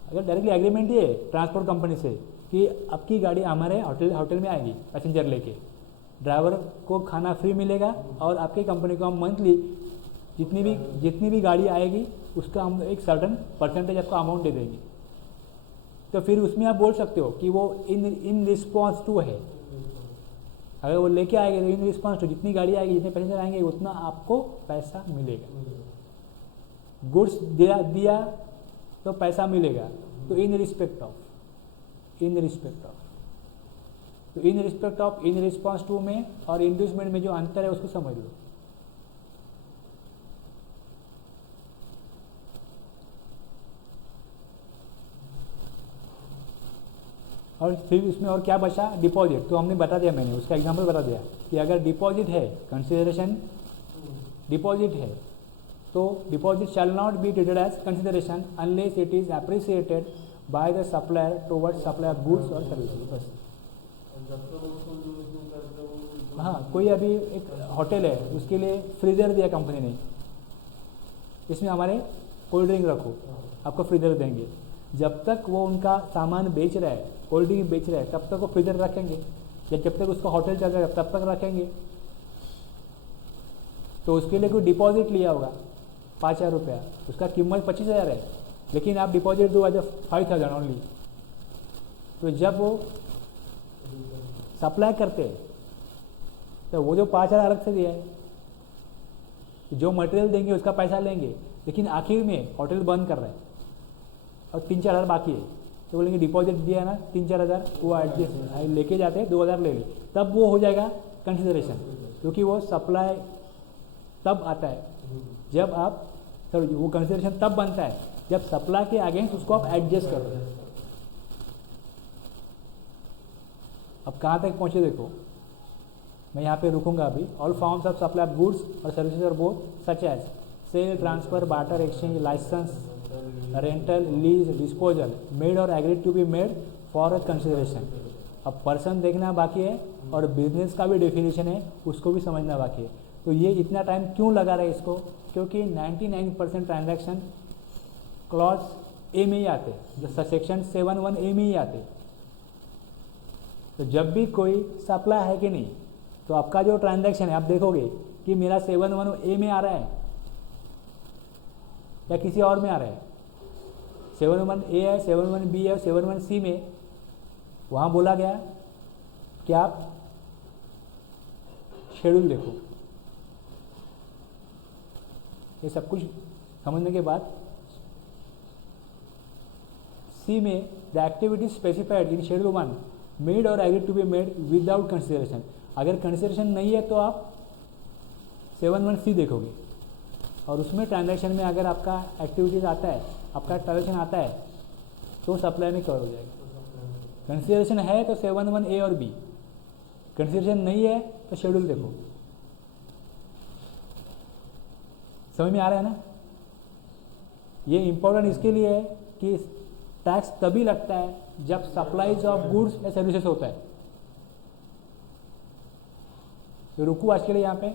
अगर डायरेक्टली एग्रीमेंट ही है ट्रांसपोर्ट कंपनी से कि आपकी गाड़ी हमारे होटल में आएगी पैसेंजर लेके, ड्राइवर को खाना फ्री मिलेगा और आपकी कंपनी को हम मंथली जितनी भी गाड़ी आएगी उसका हम एक सर्टन परसेंटेज आपको अमाउंट दे देंगे। तो फिर उसमें आप बोल सकते हो कि वो इन रिस्पॉन्स टू है। अगर वो लेके आएंगे तो इन रिस्पॉन्स टू जितनी गाड़ी आएगी जितने पैसेंजर आएंगे उतना आपको पैसा मिलेगा। गुड्स दिया तो पैसा मिलेगा, तो इन रिस्पेक्ट ऑफ तो in respect of in response to में और इंड्यूसमेंट में जो अंतर है उसको समझ लो। और फिर इसमें और क्या बचा, डिपॉजिट। तो हमने बता दिया, मैंने उसका एग्जांपल बता दिया कि अगर डिपॉजिट है, कंसिडरेशन डिपॉजिट है, तो deposit shall not be treated as consideration unless it is appreciated by the supplier towards supply of goods और सर्विसेज। बस हाँ, कोई अभी एक होटल है उसके लिए फ्रीजर दिया कंपनी ने, इसमें हमारे कोल्ड ड्रिंक रखो, आपको फ्रीजर देंगे। जब तक वो उनका सामान बेच रहा है, कोल्ड ड्रिंक बेच रहा है, तब तक वो फ्रीजर रखेंगे, या जब तक उसका होटल चल रहा है तब तक रखेंगे। तो उसके लिए कोई डिपॉजिट लिया होगा 5,000 रुपया, उसका कीमत 25,000 है, लेकिन आप डिपॉजिट दो एज 5,000 ओनली। तो जब वो सप्लाई करते हैं तो वो जो 5,000 अलग से दिया है, जो मटेरियल देंगे उसका पैसा लेंगे, लेकिन आखिर में होटल बंद कर रहे हैं और 3-4 हज़ार बाकी है, तो बोलेंगे डिपॉजिट दिया है ना 3-4 हज़ार, वो एडजस्ट लेके जाते हैं 2,000 ले ली, तब वो हो जाएगा कंसिडरेशन। क्योंकि वो सप्लाई तब आता है जब आप वो कंसिडरेशन तब बनता है जब सप्लाई के अगेंस्ट उसको आप एडजस्ट कर रहे हैं। अब कहाँ तक पहुँचे देखो, मैं यहाँ पे रुकूंगा अभी। All forms of supply of goods और services are both such as sale, transfer, barter, exchange, licence, rental, lease, disposal made और agreed to be made for consideration. अब पर्सन देखना बाकी है और बिजनेस का भी डेफिनेशन है, उसको भी समझना बाकी है। तो ये इतना टाइम क्यों लगा रहा है इसको, क्योंकि 99% ट्रांजैक्शन क्लॉज ए में ही आते हैं, सेक्शन 7(1) ए में ही आते हैं। तो जब भी कोई सप्लाई है कि नहीं, तो आपका जो ट्रांजैक्शन है आप देखोगे कि मेरा 7(1) ए में आ रहा है, या किसी और में आ रहा है? 7(1)(a) है, 7(1)(b) है, 7(1)(c) में वहाँ बोला गया कि आप शेड्यूल देखो। ये सब कुछ समझने के बाद सी में the activity specified in schedule 1 made और agree to be made without consideration. अगर कंसिडरेशन नहीं है तो आप 7(1)(c) देखोगे, और उसमें ट्रांजैक्शन में अगर आपका एक्टिविटीज आता है, आपका ट्रांजैक्शन आता है तो सप्लाई में कवर हो जाएगा। कंसिडरेशन है तो 7(1)(a) और b, कंसिडरेशन नहीं है तो शेड्यूल देखो। समझ में आ रहा है ना? ये इंपॉर्टेंट इसके लिए है कि टैक्स तभी लगता है जब सप्लाईज ऑफ गुड्स या सर्विसेज होता है। तो रुकू आज के लिए यहाँ पे।